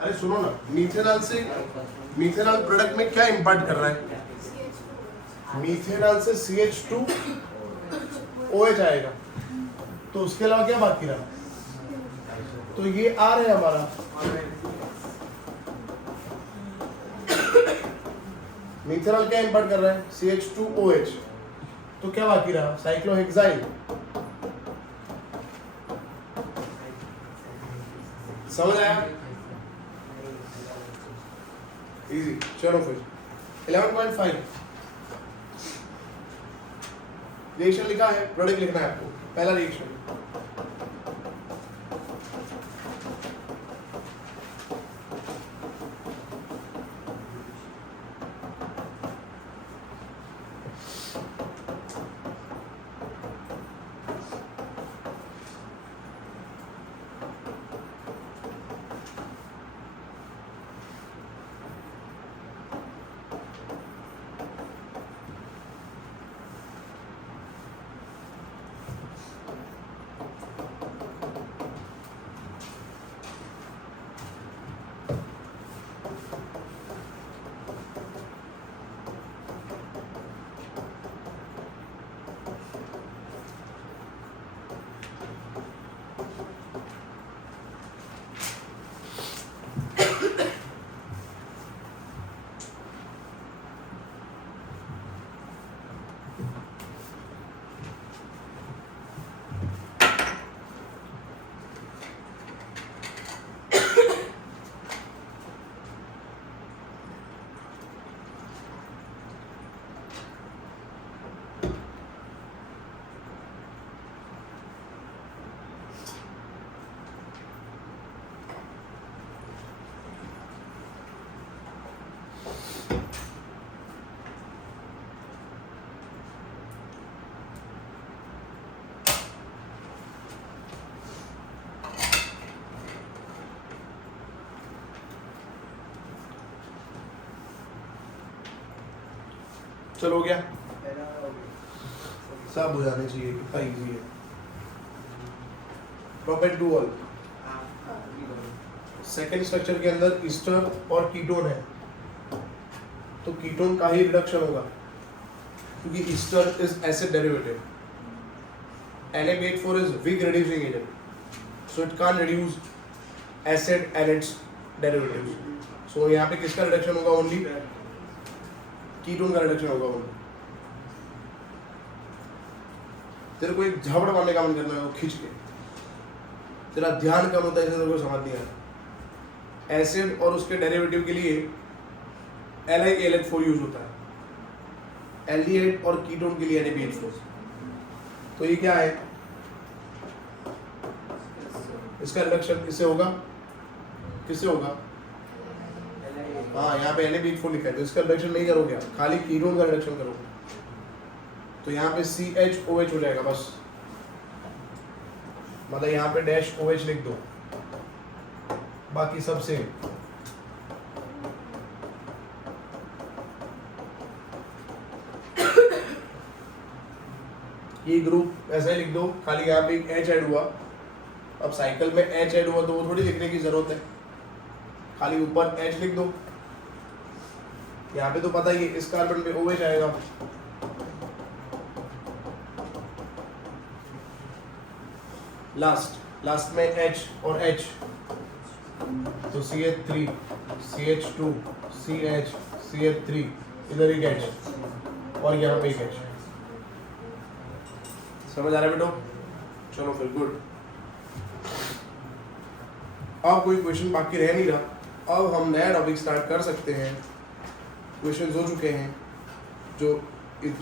अरे सुनो ना, मीथेनॉल से, मीथेनॉल प्रोडक्ट में क्या इम्पार्ट कर रहा है? मीथेनॉल से CH2OH आएगा, तो उसके अलावा क्या बाकी रहा? तो ये R है हमारा, मीथेनॉल क्या इम्पार्ट कर रहा है? CH2OH, तो क्या बाकी रहा? साइक्लोहेक्साइल। समझ आया? इजी। चलो फिर 11.5 रिएक्शन लिखा है, प्रोडक्ट लिखना है आपको। पहला रिएक्शन, चलो हो गया, पहला हो गया। सब हो जाने चाहिए, कितना इजी है। प्रोपेट टू ऑल। हाँ, अभी करो। सेकेंड स्ट्रक्चर के अंदर ईस्टर और कीटोन है, तो कीटोन का ही रिडक्शन होगा क्योंकि Easter is acid derivative. Na8,4 is weak reducing agent, so it can't reduce acid and its derivatives. So यहाँ पे किसका रिडक्शन होगा? ओनली कीटोन का रिडक्शन होगा ओनली। तेरे को एक झापड़ मारने का मन करना है वो खींच के, तेरा ध्यान कम होता है, तेरे को समझ नहीं आता। एसिड और उसके डेरिवेटिव के लिए LiAlH4 यूज होता है, एल्डिहाइड और कीटोन के लिए Na8,4। तो ये क्या है? इसका रिडक्शन किससे होगा? किससे होगा? हाँ, यहाँ पे Na8,4 लिखा है, तो इसका रिडक्शन नहीं करोगे आप, खाली कीटोन का रिडक्शन करोगे। तो यहाँ पे CHOH हो जाएगा बस, मतलब यहाँ पे डैश OH लिख दो, बाकी सब सेम। ये ग्रुप ऐसे ही लिख दो, खाली यहाँ पे एक H ऐड हुआ। अब साइकिल में H ऐड हुआ तो वो थोड़ी लिखने की जरूरत है, खाली ऊपर H लिख दो। यहाँ पे तो पता ही है, इस कार्बन पे OH आएगा। लास्ट में H और H, तो CH3 CH2 CH CH3, इधर एक H और यहाँ पे एक H। समझ आ रहा है बेटो? चलो फिर गुड। अब कोई क्वेश्चन बाकी रह नहीं रहा, अब हम नया टॉपिक स्टार्ट कर सकते हैं। क्वेश्चंस हो चुके हैं जो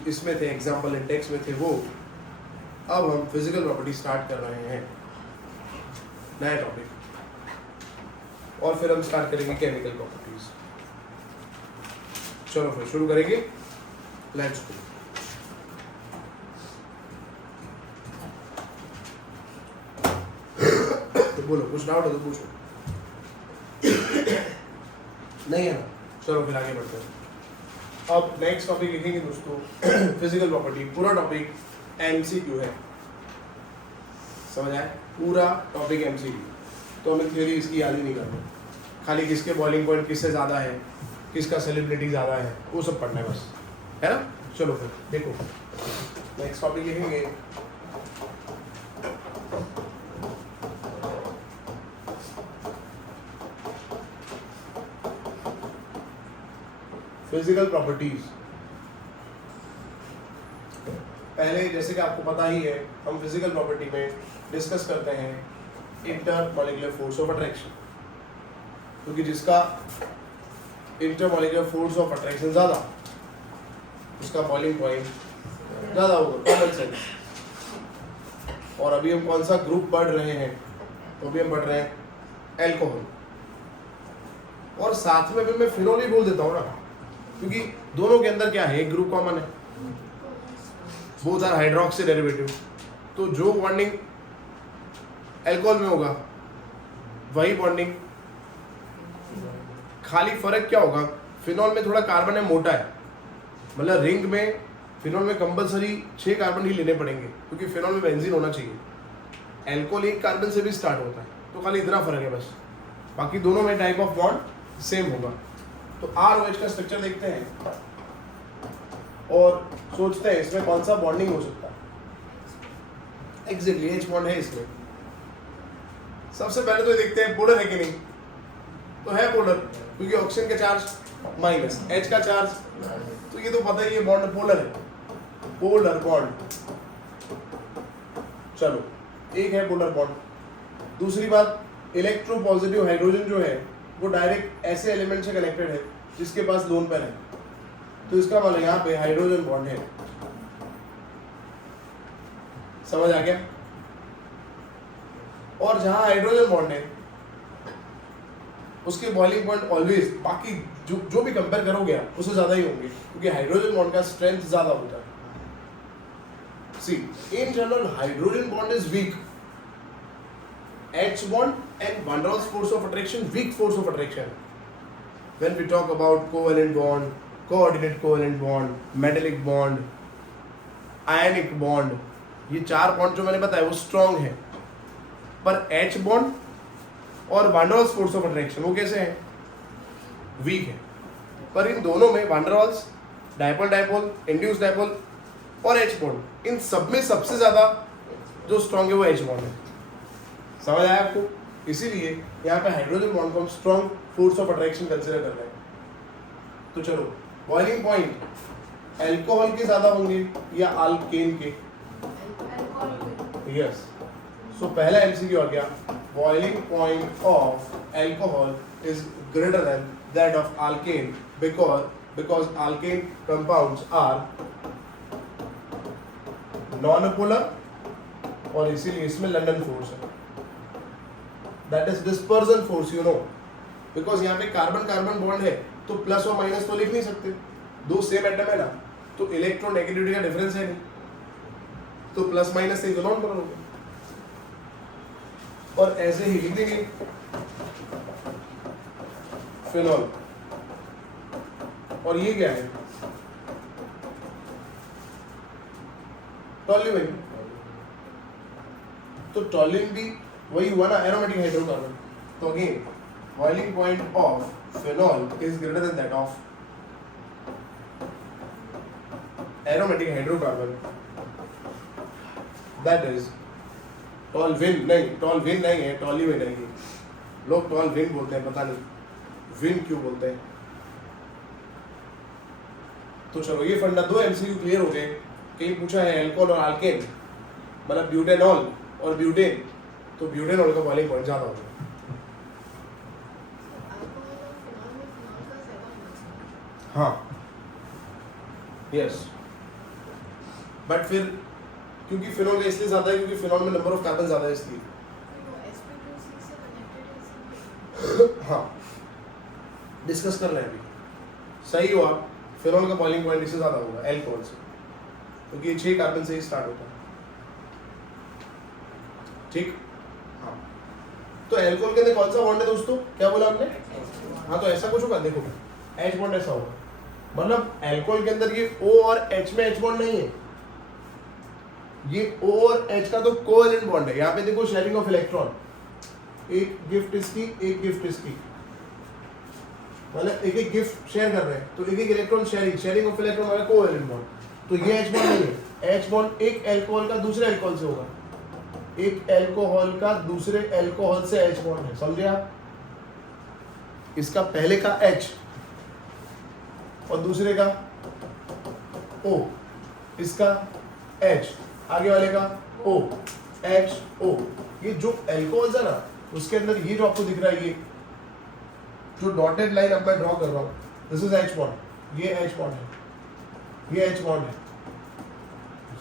इसमें थे, एग्जाम्पल इंडेक्स में थे वो। अब हम फिजिकल प्रॉपर्टी स्टार्ट कर रहे हैं, नया टॉपिक, और फिर हम स्टार्ट करेंगे केमिकल प्रॉपर्टीज। चलो फिर शुरू करेंगे, लेट्स गो। बोलो, कुछ डाउट हो तो पूछो। नहीं है ना? चलो फिर आगे बढ़ते हैं। अब नेक्स्ट टॉपिक लिखेंगे दोस्तों, फिजिकल प्रॉपर्टी। पूरा टॉपिक MCQ है, समझ आए? पूरा टॉपिक MCQ, तो हमें थ्योरी इसकी याद ही नहीं करना, खाली किसके बॉइलिंग पॉइंट किससे ज़्यादा है, किसका सेलिब्रिटी ज़्यादा है, वो सब पढ़ना है बस, है ना? चलो फिर देखो, नेक्स्ट टॉपिक लिखेंगे फिजिकल प्रॉपर्टीज। पहले जैसे कि आपको पता ही है, हम फिजिकल प्रॉपर्टी में डिस्कस करते हैं इंटरमॉलिक्यूलर फोर्स ऑफ अट्रैक्शन, क्योंकि जिसका इंटरमॉलिक्यूलर फोर्स ऑफ अट्रैक्शन ज़्यादा, उसका बॉइलिंग पॉइंट ज़्यादा होगा, कॉमन सेंस। और अभी हम कौन सा ग्रुप पढ़ रहे हैं? तो अभी हम पढ़ रहे हैं एल्कोहल, और साथ में भी मैं फिनोल ही बोल देता हूँ ना, क्योंकि दोनों के अंदर क्या है, एक ग्रुप कॉमन है, बोथ आर हाइड्रोक्सी डेरिवेटिव। तो जो बॉन्डिंग अल्कोहल में होगा वही बॉन्डिंग, खाली फर्क क्या होगा, फिनॉल में थोड़ा कार्बन है, मोटा है, मतलब रिंग में फिनॉल में कंपलसरी 6 कार्बन ही लेने पड़ेंगे, क्योंकि फिनॉल में बेंजीन होना चाहिए। अल्कोहल 1 कार्बन से भी स्टार्ट होता है, तो खाली इतना फर्क है बस, बाकी दोनों में टाइप ऑफ बॉन्ड सेम होगा। तो ROH का स्ट्रक्चर देखते हैं और सोचते हैं इसमें कौन सा बॉन्डिंग हो सकता है। एग्जैक्टली H बॉन्ड है इसमें। सबसे पहले तो देखते हैं पोलर है कि नहीं, तो है पोलर, क्योंकि ऑक्सीजन का चार्ज माइनस, H का चार्ज, तो ये तो पता ही है बॉन्ड पोलर है, पोलर बॉन्ड। चलो, एक है पोलर बॉन्ड। दूसरी बात, इलेक्ट्रोपॉजिटिव हाइड्रोजन जो है वो डायरेक्ट ऐसे एलिमेंट से कनेक्टेड है जिसके पास लोन पेयर है, तो इसका मतलब यहाँ पे हाइड्रोजन बॉन्ड है। समझ आ गया? और जहां हाइड्रोजन बॉन्ड है उसके बॉइलिंग पॉइंट ऑलवेज बाकी जो भी कंपेयर करोगे आप उससे ज्यादा ही होंगे, क्योंकि हाइड्रोजन बॉन्ड का स्ट्रेंथ ज्यादा होता है। See, in general hydrogen bond is weak, H bond and van der Waals force of attraction, weak force of attraction. When we talk about covalent bond, coordinate covalent bond, metallic bond, ionic bond, ये 4 बॉन्ड जो मैंने बताया वो स्ट्रॉन्ग है। पर H बॉन्ड और van der Waals force of attraction वो कैसे हैं? वीक है। पर इन दोनों में van der Waals, dipole dipole, induce dipole और H बॉन्ड, इन सब में सबसे ज्यादा जो स्ट्रॉन्ग है वो H बॉन्ड है। समझ आया आपको? इसीलिए यहाँ पे हाइड्रोजन बॉन्ड को हम strong force of attraction consider कर रहे हैं। तो चलो, बॉइलिंग पॉइंट अल्कोहल के ज्यादा होंगे या अल्केन के? यस। सो पहला एमसीक्यू आ गया, boiling point of alcohol is greater than that of alkane because alkane compounds are non polar और इसीलिए इसमें लंडन फोर्स है, that is dispersion force, you know. Because यहाँ पे कार्बन कार्बन बॉन्ड है तो प्लस और माइनस तो लिख नहीं सकते, दो सेम एटम है ना, तो इलेक्ट्रॉन नेगेटिविटी का डिफरेंस है नहीं, तो प्लस माइनस से नॉन पोलर हो गया। और ऐसे ही लिख देंगे फिनॉल, और ये क्या है? टॉल्यूइन। तो टॉल्यूइन भी वही हुआ ना, एरोमेटिक हाइड्रोकार्बन। तो again boiling point of phenol is greater than that of aromatic hydrocarbon, that is toluene. नहीं, टॉल्विन नहीं है, टॉल्यूइन है। लोग टॉल्विन बोलते हैं, पता नहीं विन क्यों बोलते हैं। तो चलो, ये फंडा 2 एमसीक्यू क्लियर हो गए। कहीं पूछा है अल्कोहल और अल्केन, मतलब ब्यूटेनॉल और ब्यूटेन, तो ब्यूटेनॉल का बॉइलिंग पॉइंट ज्यादा होगा। हाँ, यस, बट फिर क्योंकि फिनॉल का इसलिए ज्यादा है क्योंकि फिनॉल में नंबर ऑफ कार्बन ज्यादा है, इसलिए। हाँ, डिस्कस कर रहे हैं अभी। सही हुआ, फिनॉल का बॉइलिंग पॉइंट इससे ज्यादा होगा अल्कोहल से, क्योंकि ये 6 कार्बन से ही स्टार्ट होता है। ठीक। हाँ, तो अल्कोहल के अंदर कौन सा बॉन्ड है दोस्तों? क्या बोला हमने? हाँ, तो ऐसा कुछ होगा, देखो H बॉन्ड ऐसा होगा, मतलब अल्कोहल के अंदर ये O और H में H बॉन्ड नहीं है, ये O और H का तो कोवेलेंट बॉन्ड है। यहाँ पे देखो शेयरिंग ऑफ इलेक्ट्रॉन, एक गिफ्ट इसकी, एक गिफ्ट इसकी, मतलब एक एक गिफ्ट शेयर कर रहे हैं, तो एक एक इलेक्ट्रॉन शेयरिंग ऑफ इलेक्ट्रॉन वाला कोवेलेंट बॉन्ड। तो ये H बॉन्ड नहीं है। H बॉन्ड एक अल्कोहल का दूसरे अल्कोहल से होगा, एक अल्कोहल का दूसरे अल्कोहल से H बॉन्ड है, समझे आप? इसका पहले का H और दूसरे का O, इसका H, आगे वाले का O, H O। ये जो अल्कोहल्स है ना, उसके अंदर ये जो आपको दिख रहा है, ये जो डॉटेड लाइन अब मैं ड्रॉ कर रहा हूँ, दिस इज H बॉन्ड, ये H बॉन्ड है, ये H बॉन्ड है।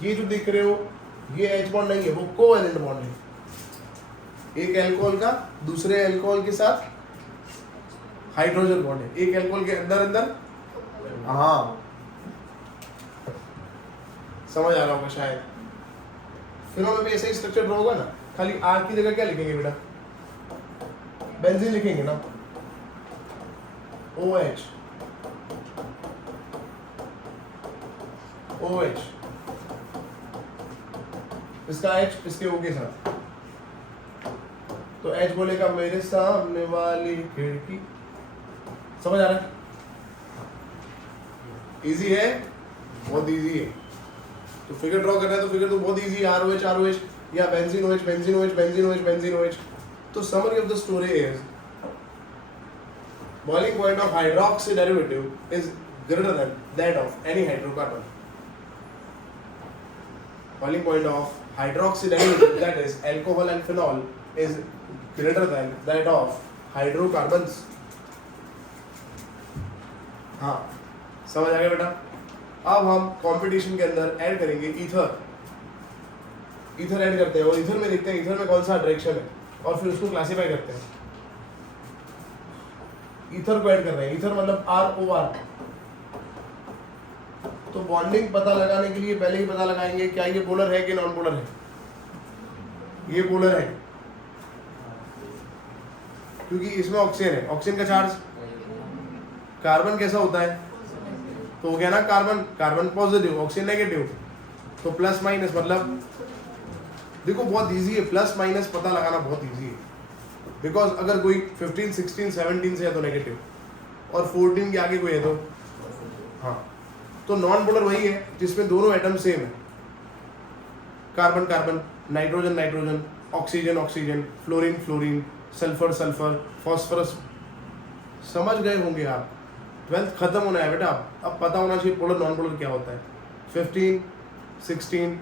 ये जो दिख रहे हो ये H बॉन्ड नहीं है, वो कोवेलेंट बॉन्ड है। एक अल्कोहल का दूसरे अल्कोहल के साथ हाइड्रोजन बॉन्ड है, एक अल्कोहल के अंदर अंदर। हाँ, समझ आ रहा होगा शायद। फिनॉल में ऐसा ही स्ट्रक्चर ड्रॉ होगा ना, खाली R की जगह क्या लिखेंगे बेटा? बेंजीन लिखेंगे ना, OH OH, इसका H इसके O के साथ, तो H बोलेगा मेरे सामने वाली खिड़की। समझ आ रहा है? इजी है, बहुत इजी है। तो फिगर ड्रॉ करना है तो फिगर तो बहुत इजी है, ROH ROH या benzene OH benzene OH benzene OH benzene OH। तो summary of the story is boiling point of hydroxy derivative is greater than that of any hydrocarbon. Boiling point of hydroxy derivative, that is alcohol and phenol, is greater than that of hydrocarbons. हाँ, समझ आ गया बेटा? अब हम कंपटीशन के अंदर ऐड करेंगे ईथर। ईथर ऐड करते हैं और ईथर में देखते हैं ईथर में कौन सा अट्रैक्शन है और फिर उसको क्लासीफाई करते हैं। ईथर को ऐड कर रहे हैं, ईथर मतलब ROR। तो बॉन्डिंग पता लगाने के लिए पहले ही पता लगाएंगे क्या ये पोलर है कि नॉन पोलर है। ये पोलर है क्योंकि इसमें ऑक्सीजन है। ऑक्सीजन का चार्ज, कार्बन कैसा होता है? तो हो गया ना carbon carbon positive oxygen negative, तो प्लस माइनस मतलब देखो बहुत इजी है, प्लस माइनस पता लगाना बहुत इजी है, बिकॉज अगर कोई 15 16 17 से है तो नेगेटिव और 14 के आगे कोई है तो हाँ, तो नॉन पोलर वही है जिसमें दोनों एटम सेम है, carbon carbon, nitrogen nitrogen, oxygen oxygen, fluorine fluorine, sulphur sulphur, phosphorus. समझ गए होंगे आप, 12th खत्म होना है बेटा, अब पता होना चाहिए पोलर नॉन पोलर क्या होता है। 15 16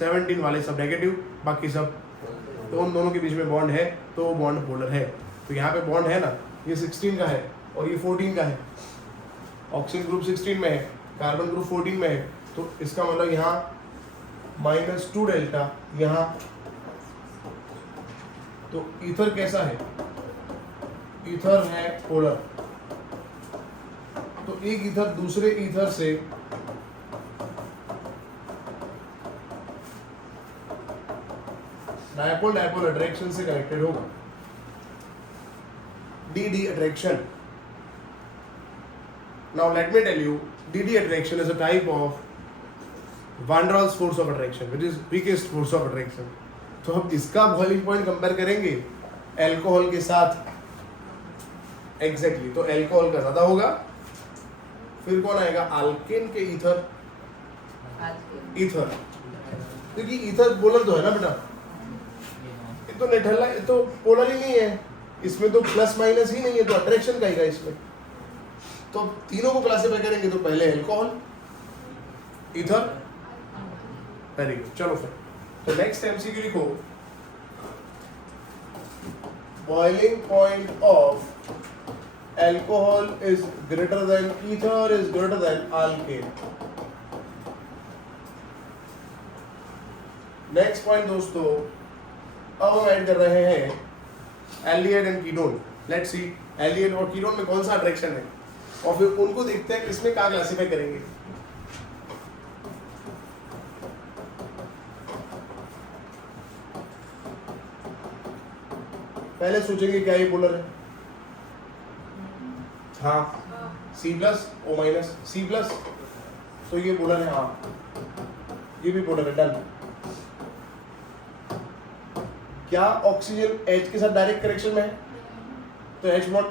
17 वाले सब नेगेटिव, बाकी सब, तो उन दोनों के बीच में बॉन्ड है तो वो बॉन्ड पोलर है। तो यहाँ पे बॉन्ड है ना, ये 16 का है और ये 14 का है, ऑक्सीजन ग्रुप 16 में है, कार्बन ग्रुप 14 में है, तो इसका मतलब यहाँ -2 डेल्टा यहाँ। तो ईथर कैसा है, ईथर है पोलर, तो एक ईथर दूसरे ईथर से डायपोल डायपोल अट्रैक्शन से कनेक्टेड होगा, D attraction. Now let me tell you, D attraction is a type of Van der Waals force of attraction, which is weakest force of attraction. तो हम इसका बॉइलिंग पॉइंट कंपेयर करेंगे अल्कोहल के साथ एग्जैक्टली, तो अल्कोहल का ज्यादा होगा, फिर कौन आएगा, अल्केन के ईथर, ईथर, क्योंकि ईथर पोलर तो है ना बेटा, ये तो निठल्ला, ये तो पोलर ही नहीं है, इसमें तो प्लस माइनस ही नहीं है, तो अट्रैक्शन का ही इसमें। तो तीनों को क्लासिफाई करेंगे तो पहले अल्कोहल, ईथर, वेरी गुड। चलो फिर तो नेक्स्ट एमसीक्यू लिखो, boiling point of alcohol is greater then ether is greater then alkane. Next point दोस्तों, अब हम ऐड कर रहे हैं aldehyde and ketone. Let's see aldehyde और कीटोन में कौन सा अट्रैक्शन है, और फिर उनको देखते हैं किसमें कहाँ क्लासिफाई करेंगे। पहले सोचेंगे क्या ये पोलर है, हाँ C plus O minus C plus, तो ये पोलर है, हाँ ये भी पोलर है, डन। क्या ऑक्सीजन H के साथ डायरेक्ट कनेक्शन में है, तो H बॉन्ड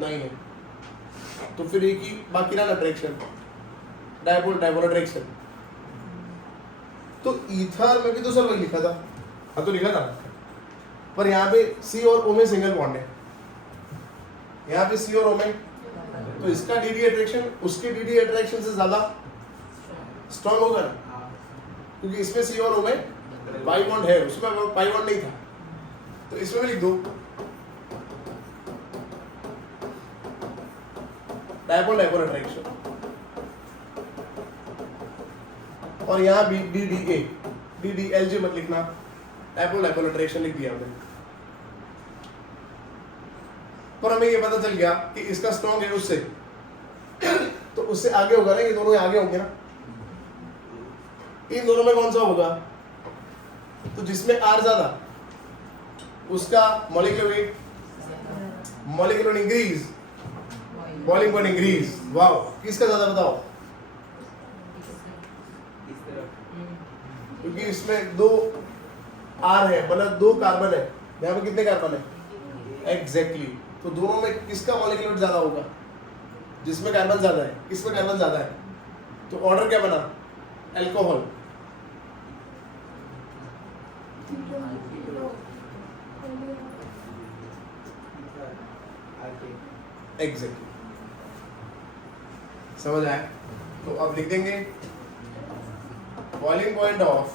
नहीं है, तो फिर एक ही बाकी रहा अट्रैक्शन, डायपोल डायपोल अट्रैक्शन। तो ईथर में भी तो सर वही लिखा था, हाँ तो लिखा था, पर यहाँ पे C और O में सिंगल बॉन्ड है, यहाँ पे C और O में, तो इसका डी अट्रैक्शन उसके डी अट्रैक्शन से ज्यादा स्ट्रॉन्ग होगा ना, क्योंकि इसमें C और O में पाई बॉन्ड है, उसमें पाई बॉन्ड नहीं था, तो इसमें भी लिख दो डायपोल डायपोल अट्रैक्शन। और यहाँ भी डी LJ मत लिखना, डायपोल डायपोल अट्रैक्शन लिख दिया हमने। पर हमें ये पता चल गया कि इसका स्ट्रॉन्ग है उससे, तो उससे आगे होगा ना, ये दोनों आगे होंगे ना, इन दोनों में कौन सा होगा, तो जिसमें R ज्यादा उसका molecular weight, molecular increase, boiling point increase. Wow, किसका ज्यादा बताओ, क्योंकि इसमें 2 R है, मतलब 2 कार्बन है, यहाँ पे कितने कार्बन है, एग्जैक्टली, तो दोनों में किसका मॉलिक्यूलर वेट ज्यादा होगा, जिसमें कार्बन ज्यादा है, किसमें कार्बन ज्यादा है, तो ऑर्डर क्या बना, अल्कोहल। एग्जैक्टली, समझ आया। तो अब लिख देंगे boiling point of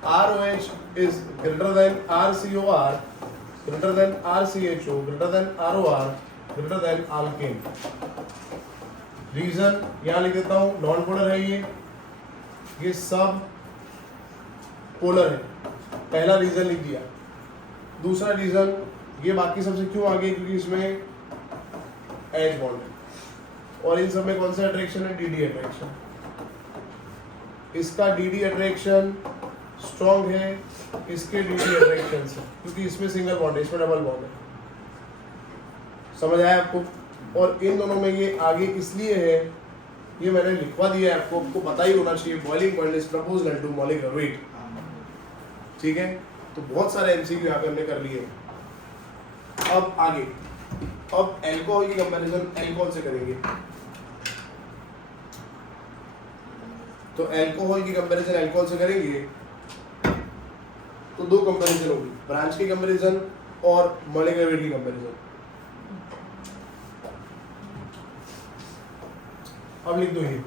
ROH is greater than RCOR, greater than RCHO, greater than ROR, greater than alkane। Reason यहाँ लिख देता हूँ, नॉन पोलर है ये सब पोलर है, पहला रीजन लिख दिया। दूसरा रीजन, ये बाकी सबसे क्यों आगे, क्योंकि इसमें H बॉन्ड है, और इन सब में कौन सा अट्रैक्शन है, डी अट्रैक्शन। इसका डी अट्रैक्शन स्ट्रॉन्ग है इसके डी अट्रैक्शन से, क्योंकि इसमें सिंगल बॉन्ड है, इसमें डबल बॉन्ड है। समझ आया आपको। और इन दोनों में ये आगे इसलिए है ये मैंने लिखवा दिया है आपको, आपको पता ही होना चाहिए। Boiling point is proportional to molecular weight. ठीक है, तो बहुत सारे एमसीक्यू यहाँ पे हमने कर लिए। अब आगे, अब अल्कोहल की कंपैरिजन अल्कोहल से करेंगे। तो अल्कोहल की कंपैरिजन अल्कोहल से करेंगे तो दो कंपैरिजन होगी, ब्रांच की कंपैरिजन और मॉलिक्यूलर वेट की कंपैरिजन। अब लिख दो ये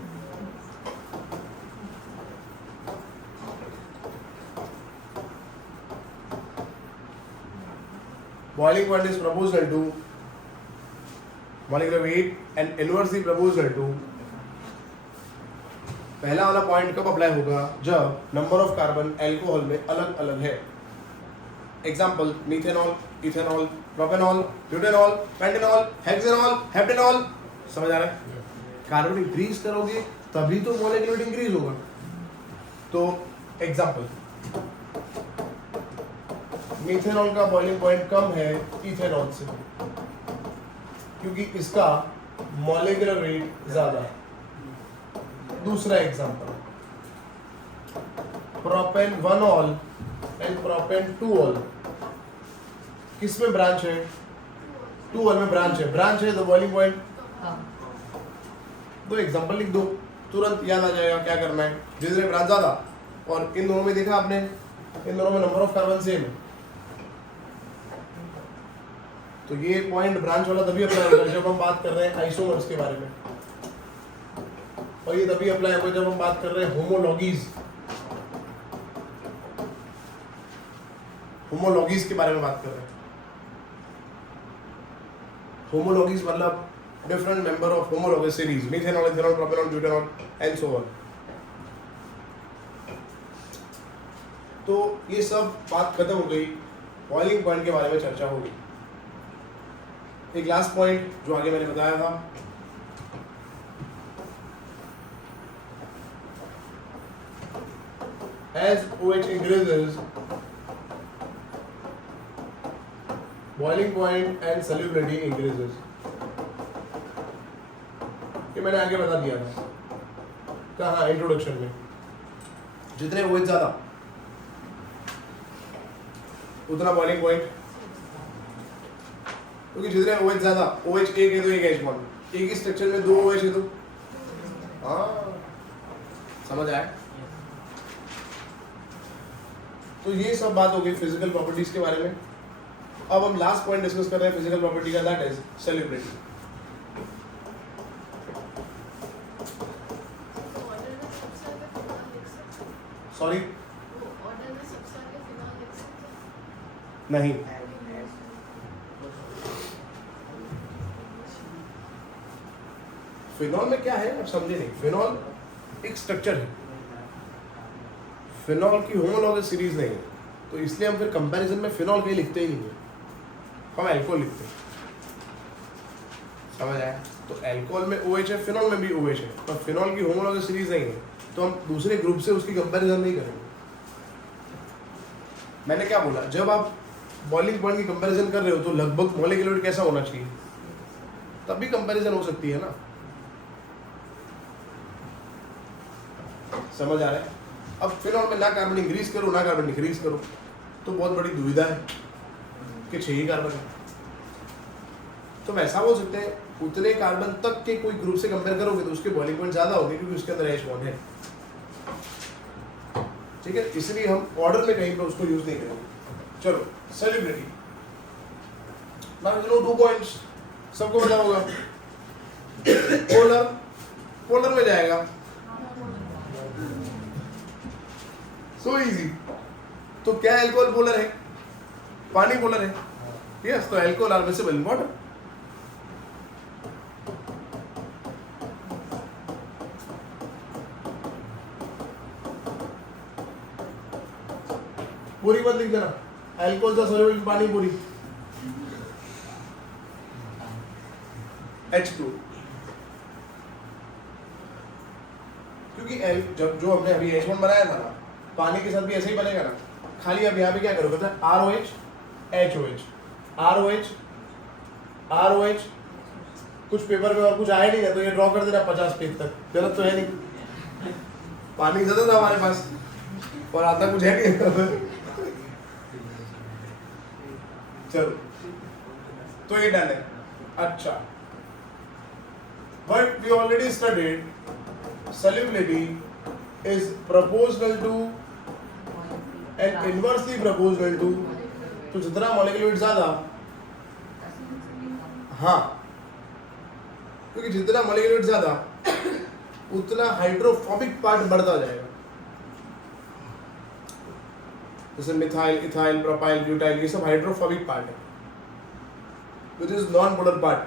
boiling point is proportional to molecular weight and inversely proportional to। पहला वाला पॉइंट कब अप्लाई होगा? जब नंबर ऑफ कार्बन अल्कोहल में अलग अलग है। Example methanol, ethanol, propanol, butanol, pentanol, hexanol, heptanol. समझ आ रहा है? कार्बन इंक्रीज करोगे तभी तो मॉलिक्यूलर वेट इंक्रीज होगा। तो एग्जाम्पल, मीथेनॉल का बॉइलिंग पॉइंट कम है इथेनॉल से, क्योंकि इसका मॉलिक्यूलर वेट ज्यादा है। दूसरा एग्जांपल, प्रोपेन 1-ऑल एंड प्रोपेन 2-ऑल, किसमें ब्रांच है? 2-ऑल में ब्रांच है। ब्रांच है तो बॉइलिंग पॉइंट। दो एग्जांपल लिख दो, तुरंत याद आ जाएगा क्या करना है। जिसमें ब्रांच ज्यादा, और इन दोनों में देखा आपने, इन दोनों में नंबर ऑफ कार्बन सेम है, तो ये पॉइंट ब्रांच वाला तभी अप्लाई होगा जब हम बात कर रहे हैं आइसोमर्स के बारे में, और ये तभी अप्लाई होगा जब हम बात कर रहे हैं होमोलॉगीज। होमोलॉगीज के बारे में बात कर रहे हैं। होमोलॉगीज मतलब different member of homologous series, methanol, ethanol, propanol, butanol and so on. तो ये सब बात खत्म हो गई, बॉइलिंग पॉइंट के बारे में चर्चा होगी। एक लास्ट पॉइंट जो आगे मैंने बताया था, as OH increases, boiling point and solubility increases। ये मैंने आगे बता दिया था कहाँ, इंट्रोडक्शन में। जितने OH ज्यादा उतना बॉइलिंग पॉइंट, क्योंकि जितने OH ज्यादा, OH एक है तो एक H बॉन्ड, एक ही स्ट्रक्चर में दो OH है तो, हाँ समझ आया? तो ये सब बात हो गई फिजिकल प्रॉपर्टीज के बारे में। अब हम लास्ट पॉइंट डिस्कस कर रहे हैं फिजिकल प्रॉपर्टी का, दैट इज सॉल्युबिलिटी। सॉरी नहीं, फिनॉल में क्या है आप समझे नहीं। फिनॉल एक स्ट्रक्चर है, फिनॉल की होमोलॉगस सीरीज नहीं है, तो इसलिए हम फिर कंपैरिजन में फिनॉल कहीं लिखते ही नहीं है, हम अल्कोहल लिखते हैं। समझ आया? तो अल्कोहल में OH है, फिनॉल में भी OH है, तो फिनॉल की होमोलॉगस सीरीज नहीं है, तो हम दूसरे ग्रुप से उसकी कंपैरिजन नहीं करेंगे। मैंने क्या बोला, जब आप बॉइलिंग पॉइंट की कंपैरिजन कर रहे हो तो लगभग मॉलिक्यूलर वेट कैसा होना चाहिए, तब भी कंपैरिजन हो सकती है ना। समझ आ रहा है? अब फिनॉल में ना कार्बन इंक्रीज करो ना कार्बन डिक्रीज करो, तो बहुत बड़ी दुविधा है कि 6 ही कार्बन है। तो वैसा बोल सकते हैं, उतने कार्बन तक के कोई ग्रुप से कंपेयर करोगे तो उसके बॉइलिंग पॉइंट ज्यादा होंगे, क्योंकि उसके अंदर H बॉन्ड है। ठीक है, इसलिए हम ऑर्डर में कहीं पर उसको यूज नहीं करेंगे। चलो solubility, now you know 2 points, सबको पता होगा। पोलर, पोलर में जाएगा, सो इजी। तो क्या अल्कोहल पोलर है? पानी पोलर है। यस, तो alcohol are miscible in water. पूरी मत लिख देना, अल्कोहल का सॉल्युबल इन पानी पूरी। H2, क्योंकि जब जो हमने अभी H1 बनाया था ना, पानी के साथ भी ऐसे ही बनेगा ना। खाली अब यहाँ पे क्या करोगे, ROH HOH, ROH ROH कुछ पेपर में और कुछ आया नहीं है तो ये ड्रॉ कर देना 50 पेज तक, जरूरत तो है नहीं। पानी ज्यादा था हमारे पास और आता कुछ है नहीं। चलो तो ये डन है। अच्छा, but we already studied solubility is proportional to and inversely proportional to, तो जितना मॉलिक्यूलर वेट ज्यादा, हाँ, क्योंकि जितना मॉलिक्यूलर वेट ज्यादा उतना हाइड्रोफोबिक पार्ट बढ़ता जाएगा। जैसे मिथाइल, इथाइल, प्रोपाइल, ब्यूटाइल, ये सब हाइड्रोफोबिक पार्ट है, which is non polar part.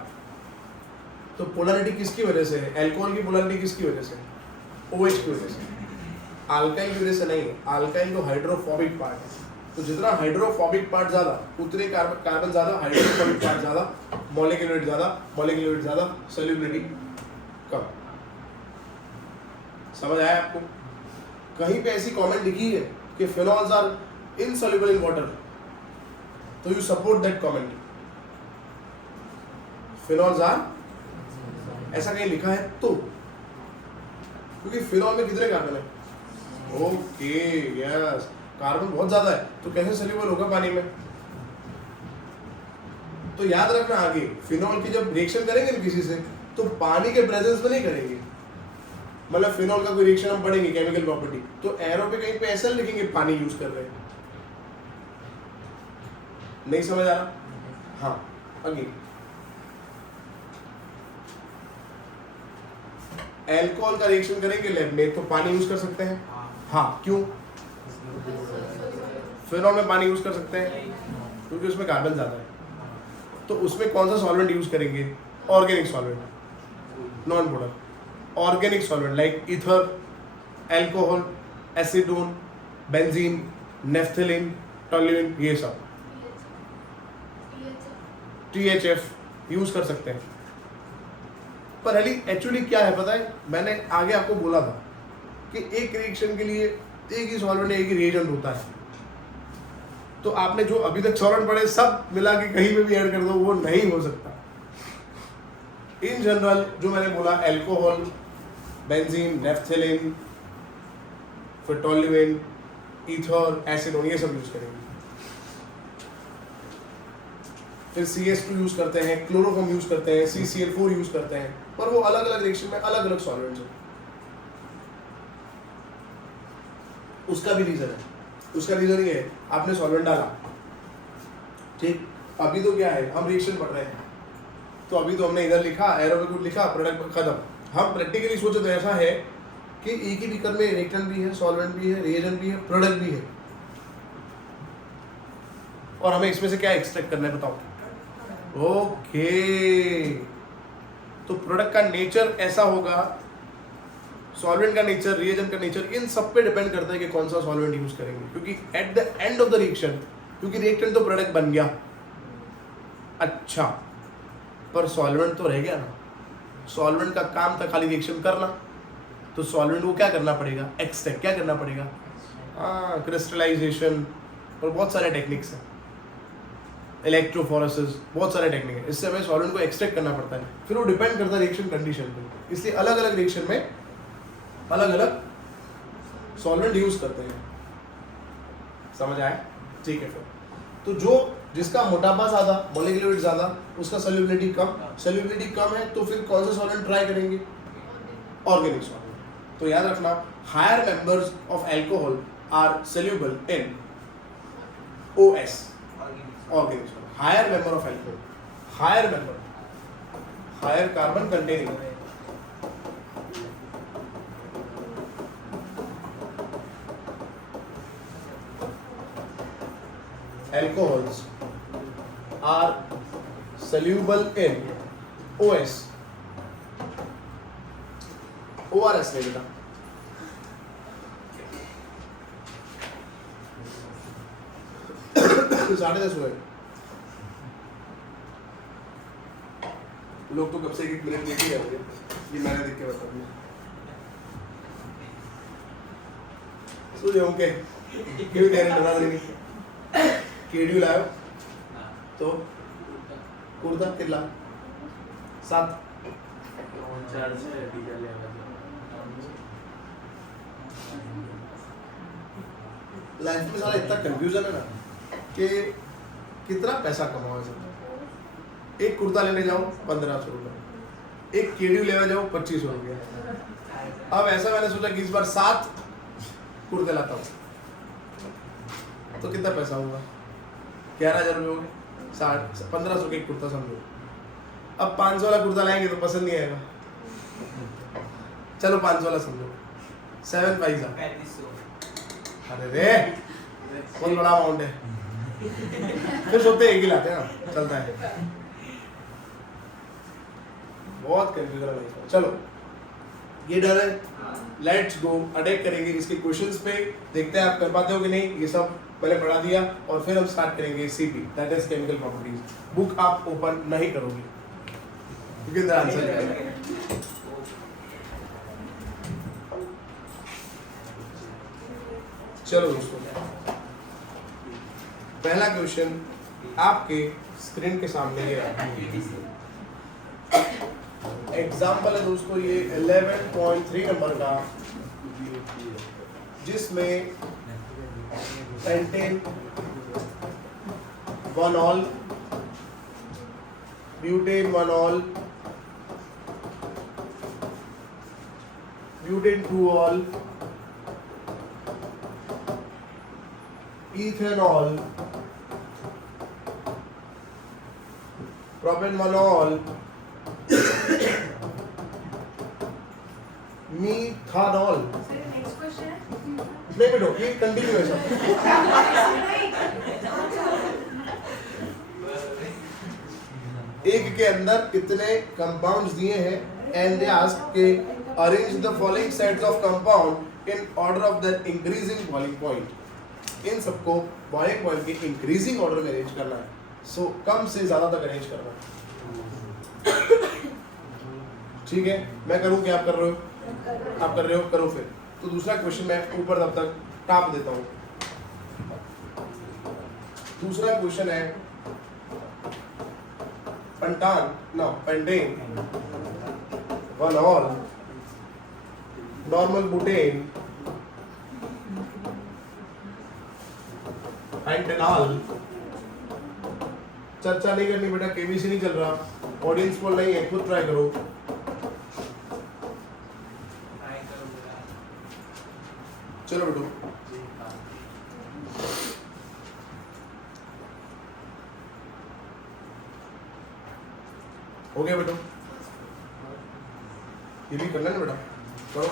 तो पोलैरिटी किसकी वजह से है? अल्कोहल की पोलैरिटी किसकी वजह से? OH की वजह से, अल्काइल की वजह से नहीं है। अल्काइल तो हाइड्रोफोबिक पार्ट है, तो जितना हाइड्रोफोबिक पार्ट ज्यादा उतने कार्बन ज्यादा, हाइड्रोफोबिक पार्ट ज्यादा, मॉलिक्यूलर वेट ज्यादा, मॉलिक्यूलर वेट ज्यादा, सॉल्युबिलिटी कम। समझ आया आपको? कहीं पे ऐसी कमेंट लिखी है कि phenols are insoluble in water, तो you support that comment. Phenols are, ऐसा कहीं लिखा है तो, क्योंकि फिनॉल में कितने कार्बन है? ओके, यस, कार्बन बहुत ज्यादा है, तो कैसे सॉल्युबल होगा पानी में? तो याद रखना आगे, फिनॉल की जब रिएक्शन करेंगे ना किसी से, तो पानी के प्रेजेंस में नहीं करेंगे। मतलब फिनॉल का कोई रिएक्शन हम पढ़ेंगे केमिकल प्रॉपर्टी, तो एरो पे कहीं पे ऐसा लिखेंगे पानी यूज कर रहे हैं। नहीं समझ आ रहा? हाँ, अगेन अल्कोहल का रिएक्शन करेंगे लैब में तो पानी यूज कर सकते हैं। हाँ, क्यों? फिनॉल में पानी यूज कर सकते हैं क्योंकि उसमें कार्बन ज्यादा है। तो उसमें कौन सा सॉल्वेंट यूज करेंगे? Organic solvent, non polar organic solvent like ether, alcohol, acetone, benzene, naphthalene, toluene, ये सब THF यूज कर सकते हैं। पर एक्चुअली क्या है पता है, मैंने आगे आपको बोला था कि एक रिएक्शन के लिए एक ही सॉल्वेंट, एक ही रिएजेंट होता है। तो आपने जो अभी तक सॉल्वेंट पढ़े सब मिला के कहीं पे भी ऐड कर दो, वो नहीं हो सकता। इन जनरल जो मैंने बोला, अल्कोहल, बेंजीन, नेफ्थलीन, फिर टोल्यूइन, ईथर, एसीटोन, ये सब यूज करेंगे। फिर CS2 यूज करते हैं, क्लोरोफॉर्म यूज करते हैं, CCl4 यूज करते हैं, पर वो अलग अलग रिएक्शन में अलग अलग सॉल्वेंट्स हैं। उसका भी रीजन है। उसका रीजन ये है, आपने सॉल्वेंट डाला, ठीक, अभी तो क्या है, हम रिएक्शन पढ़ रहे हैं, तो अभी तो हमने इधर लिखा, एरो पे कुछ लिखा, प्रोडक्ट खत्म। हम प्रैक्टिकली सोचे तो ऐसा है कि एक ही बीकर में रिएक्टेंट भी है, सॉल्वेंट भी है, रिएजेंट भी है, प्रोडक्ट भी है, और हमें इसमें से क्या एक्सट्रैक्ट करना है बताओ? ओके, तो प्रोडक्ट का नेचर ऐसा होगा, सॉल्वेंट का नेचर, रिएजेंट का नेचर, इन सब पे डिपेंड करता है कि कौन सा सॉल्वेंट यूज करेंगे। क्योंकि at the end of the reaction, क्योंकि रिएक्टेंट तो प्रोडक्ट बन गया, अच्छा, पर सॉल्वेंट तो रह गया ना। सॉल्वेंट का काम था खाली रिएक्शन करना, तो सॉल्वेंट को क्या करना पड़ेगा? एक्सट्रैक्ट क्या करना पड़ेगा? हाँ, क्रिस्टलाइजेशन और बहुत सारे टेक्निक्स हैं, इलेक्ट्रोफोरेसिस, बहुत सारे टेक्निक है। इससे हमें सॉल्वेंट को एक्सट्रैक्ट करना पड़ता है। फिर वो डिपेंड करता है रिएक्शन कंडीशन पे, इसलिए अलग अलग रिएक्शन में अलग अलग सॉल्वेंट यूज करते हैं। समझ आया? ठीक है। फिर तो जो जिसका मोटापा ज्यादा, मॉलिक्यूलर वेट ज्यादा, उसका सॉल्युबिलिटी कम, सॉल्युबिलिटी कम है तो फिर कौन सा सॉल्वेंट ट्राई करेंगे? Organic solvent. तो याद रखना, higher members of alcohol are soluble in OS, organic solvent. Higher member of alcohol, higher member, higher carbon containing, alcohols are soluble in OS, ORS नहीं बेटा, साढ़े 10 हुए। लोग तो कब से 1 मिनट देख ही रहे होंगे, ये मैंने देख के बता दिया। सोचे होंगे क्यों देर बता देंगे, केडियो लायो तो कुर्ता किला 7 लाइफ में सारा इतना कंफ्यूजन है ना कि कितना पैसा कमाओ सब। एक कुर्ता लेने जाओ 1500 रुपये, एक केडियो लेने जाओ 2500 रुपये। अब ऐसा मैंने सोचा कि इस बार 7 कुर्ते लाता हूँ तो कितना पैसा होगा, 11,000 रुपये हो गए। 1500 का एक कुर्ता समझो। अब 500 वाला कुर्ता लाएंगे तो पसंद नहीं आएगा, चलो 500 वाला समझो, 7 पैसा। 3500। अरे रे बहुत बड़ा अमाउंट है। फिर सोचते एक ही लाते हैं ना, चलता है। बहुत कंफ्यूजन है इसमें। चलो ये डर है, लेट्स गो अटैक करेंगे इसके क्वेश्चंस पे, देखते हैं आप कर पाते हो कि नहीं। ये सब पहले पढ़ा दिया और फिर हम स्टार्ट करेंगे CP, that is chemical properties. Book आप ओपन नहीं करोगे क्योंकि अंदर आंसर है। चलो दोस्तों, पहला क्वेश्चन आपके स्क्रीन के सामने है। एग्जाम्पल है दोस्तों ये 11.3 नंबर का, जिसमें pentane 1 ol, butane 1 ol, butane 2 ol, ethanol, propane 1 ol, methanol. नहीं बेटो, ये कंटिन्यू है सब। एक के अंदर कितने कंपाउंड्स दिए हैं एंड दे आस्क के arrange the following sets of compound in order of the increasing boiling point. इन सबको बॉइलिंग पॉइंट के इंक्रीजिंग ऑर्डर में अरेंज करना है। सो कम से ज्यादा तक अरेंज करना है। ठीक है, मैं करूं क्या आप कर रहे हो? आप कर रहे हो, करो फिर। तो दूसरा क्वेश्चन मैं ऊपर तब तक टाप देता हूं। दूसरा क्वेश्चन है pentane 1 all, normal butane, pentanol. चर्चा नहीं करनी बेटा, केबीसी नहीं चल रहा, ऑडियंस पोल नहीं है, खुद ट्राई करो। चलो बेटो, हो गया बेटो, ये भी करना है ना बेटा, करो।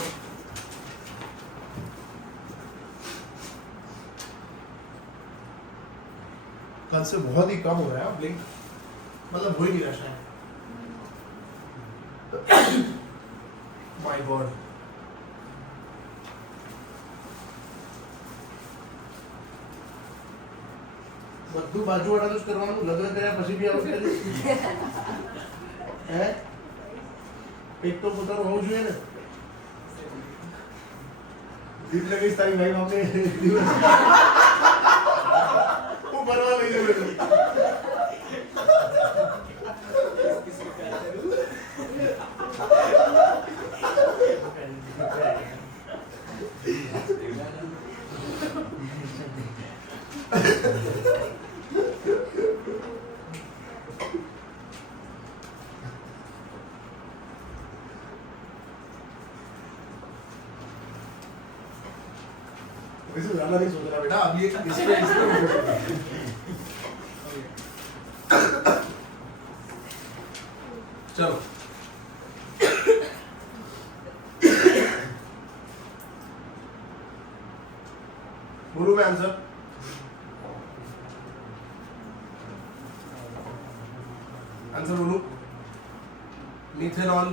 कल से बहुत ही कम हो रहा है ब्लिंक, मतलब हो ही नहीं रहा शायद। माय गॉड, બધું બાજુ વાળા જ કરવાનું, લગ્ન કર્યા પછી બી આવું કરે હે? એક તો પોતાનું હોવું જોઈએ ને। દીપ લગીશ તારી ભાઈ બાપને હું ભરવા લઈ જાઉં બેટો। वैसे ज्यादा नहीं सोच रहा बेटा, अभी इस पे चलो बोलूं मैं आंसर? आंसर बोलूं? Methanol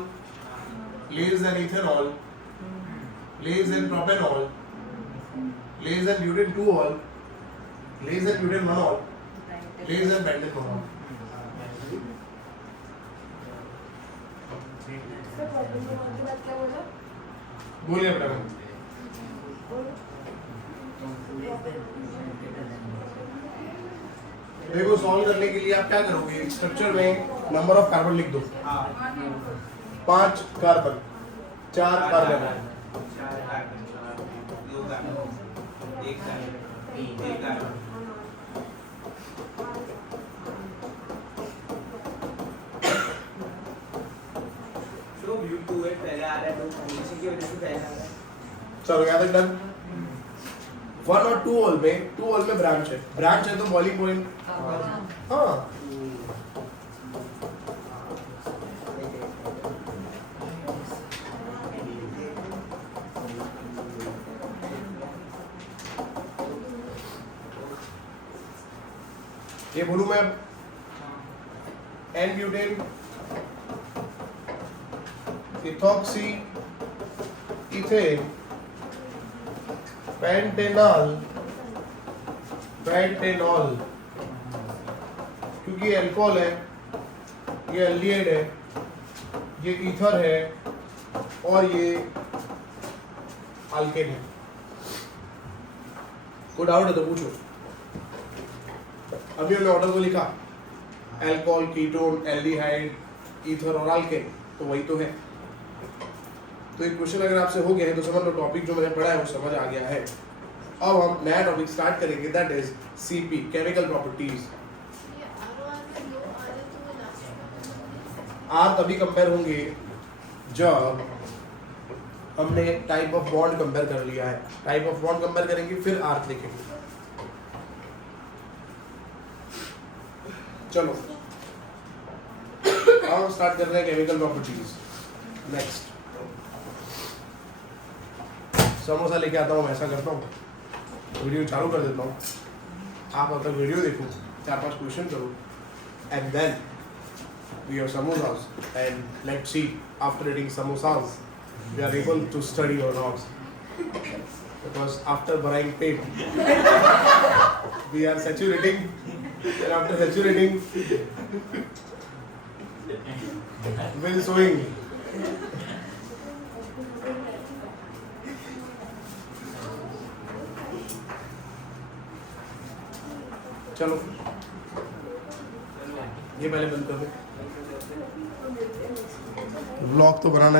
less than ethanol, less than propanol, less than butane 2 all, less than butane 1 all, less than pentane 1 all. बोलिए बेटा। देखो सॉल्व करने के लिए आप क्या करोगे, स्ट्रक्चर में नंबर ऑफ कार्बन लिख दो 5 carbon, 4 carbon, 4 carbon, 2 carbon, 1 carbon, 1 carbon. तो U2 है, पहले आ रहा है, तो इसी की वजह से पहले आ रहा है। चलो यहाँ तक डन। 1 और 2 होल में ब्रांच है तो बॉइलिंग पॉइंट हाँ ये बोलूं मैं n butane, ethoxy ethane, pentanol, pentanol, क्योंकि ये अल्कोहल है, ये एल्डिहाइड है, ये ईथर है और ये अल्केन है। कोई डाउट है तो पूछो। अभी हमने ऑर्डर को लिखा, अल्कोहल, कीटोन, एल्डिहाइड, ईथर और अल्केन, तो वही तो है। तो एक क्वेश्चन अगर आपसे हो गया है तो समझ लो टॉपिक जो मैंने पढ़ा है वो समझ आ गया है। अब हम नया टॉपिक स्टार्ट करेंगे, that is CP, chemical properties. आर तभी कंपेयर होंगे जब हमने टाइप ऑफ बॉन्ड कंपेयर कर लिया है। टाइप ऑफ बॉन्ड कंपेयर करेंगे फिर आर लिखेंगे। चलो अब हम स्टार्ट कर रहे हैं केमिकल प्रॉपर्टीज। नेक्स्ट समोसा लेके आता हूँ, ऐसा करता हूँ, वीडियो चालू कर देता हूँ, आप अब तक वीडियो देखो, 4-5 क्वेश्चन करो, and then we have samosas, and let's see after eating samosas we are able to study or not, because after buying pet we are saturating, and after saturating will sewing. चलो ये पहले बंद कर दो, व्लॉग तो बनाना नहीं।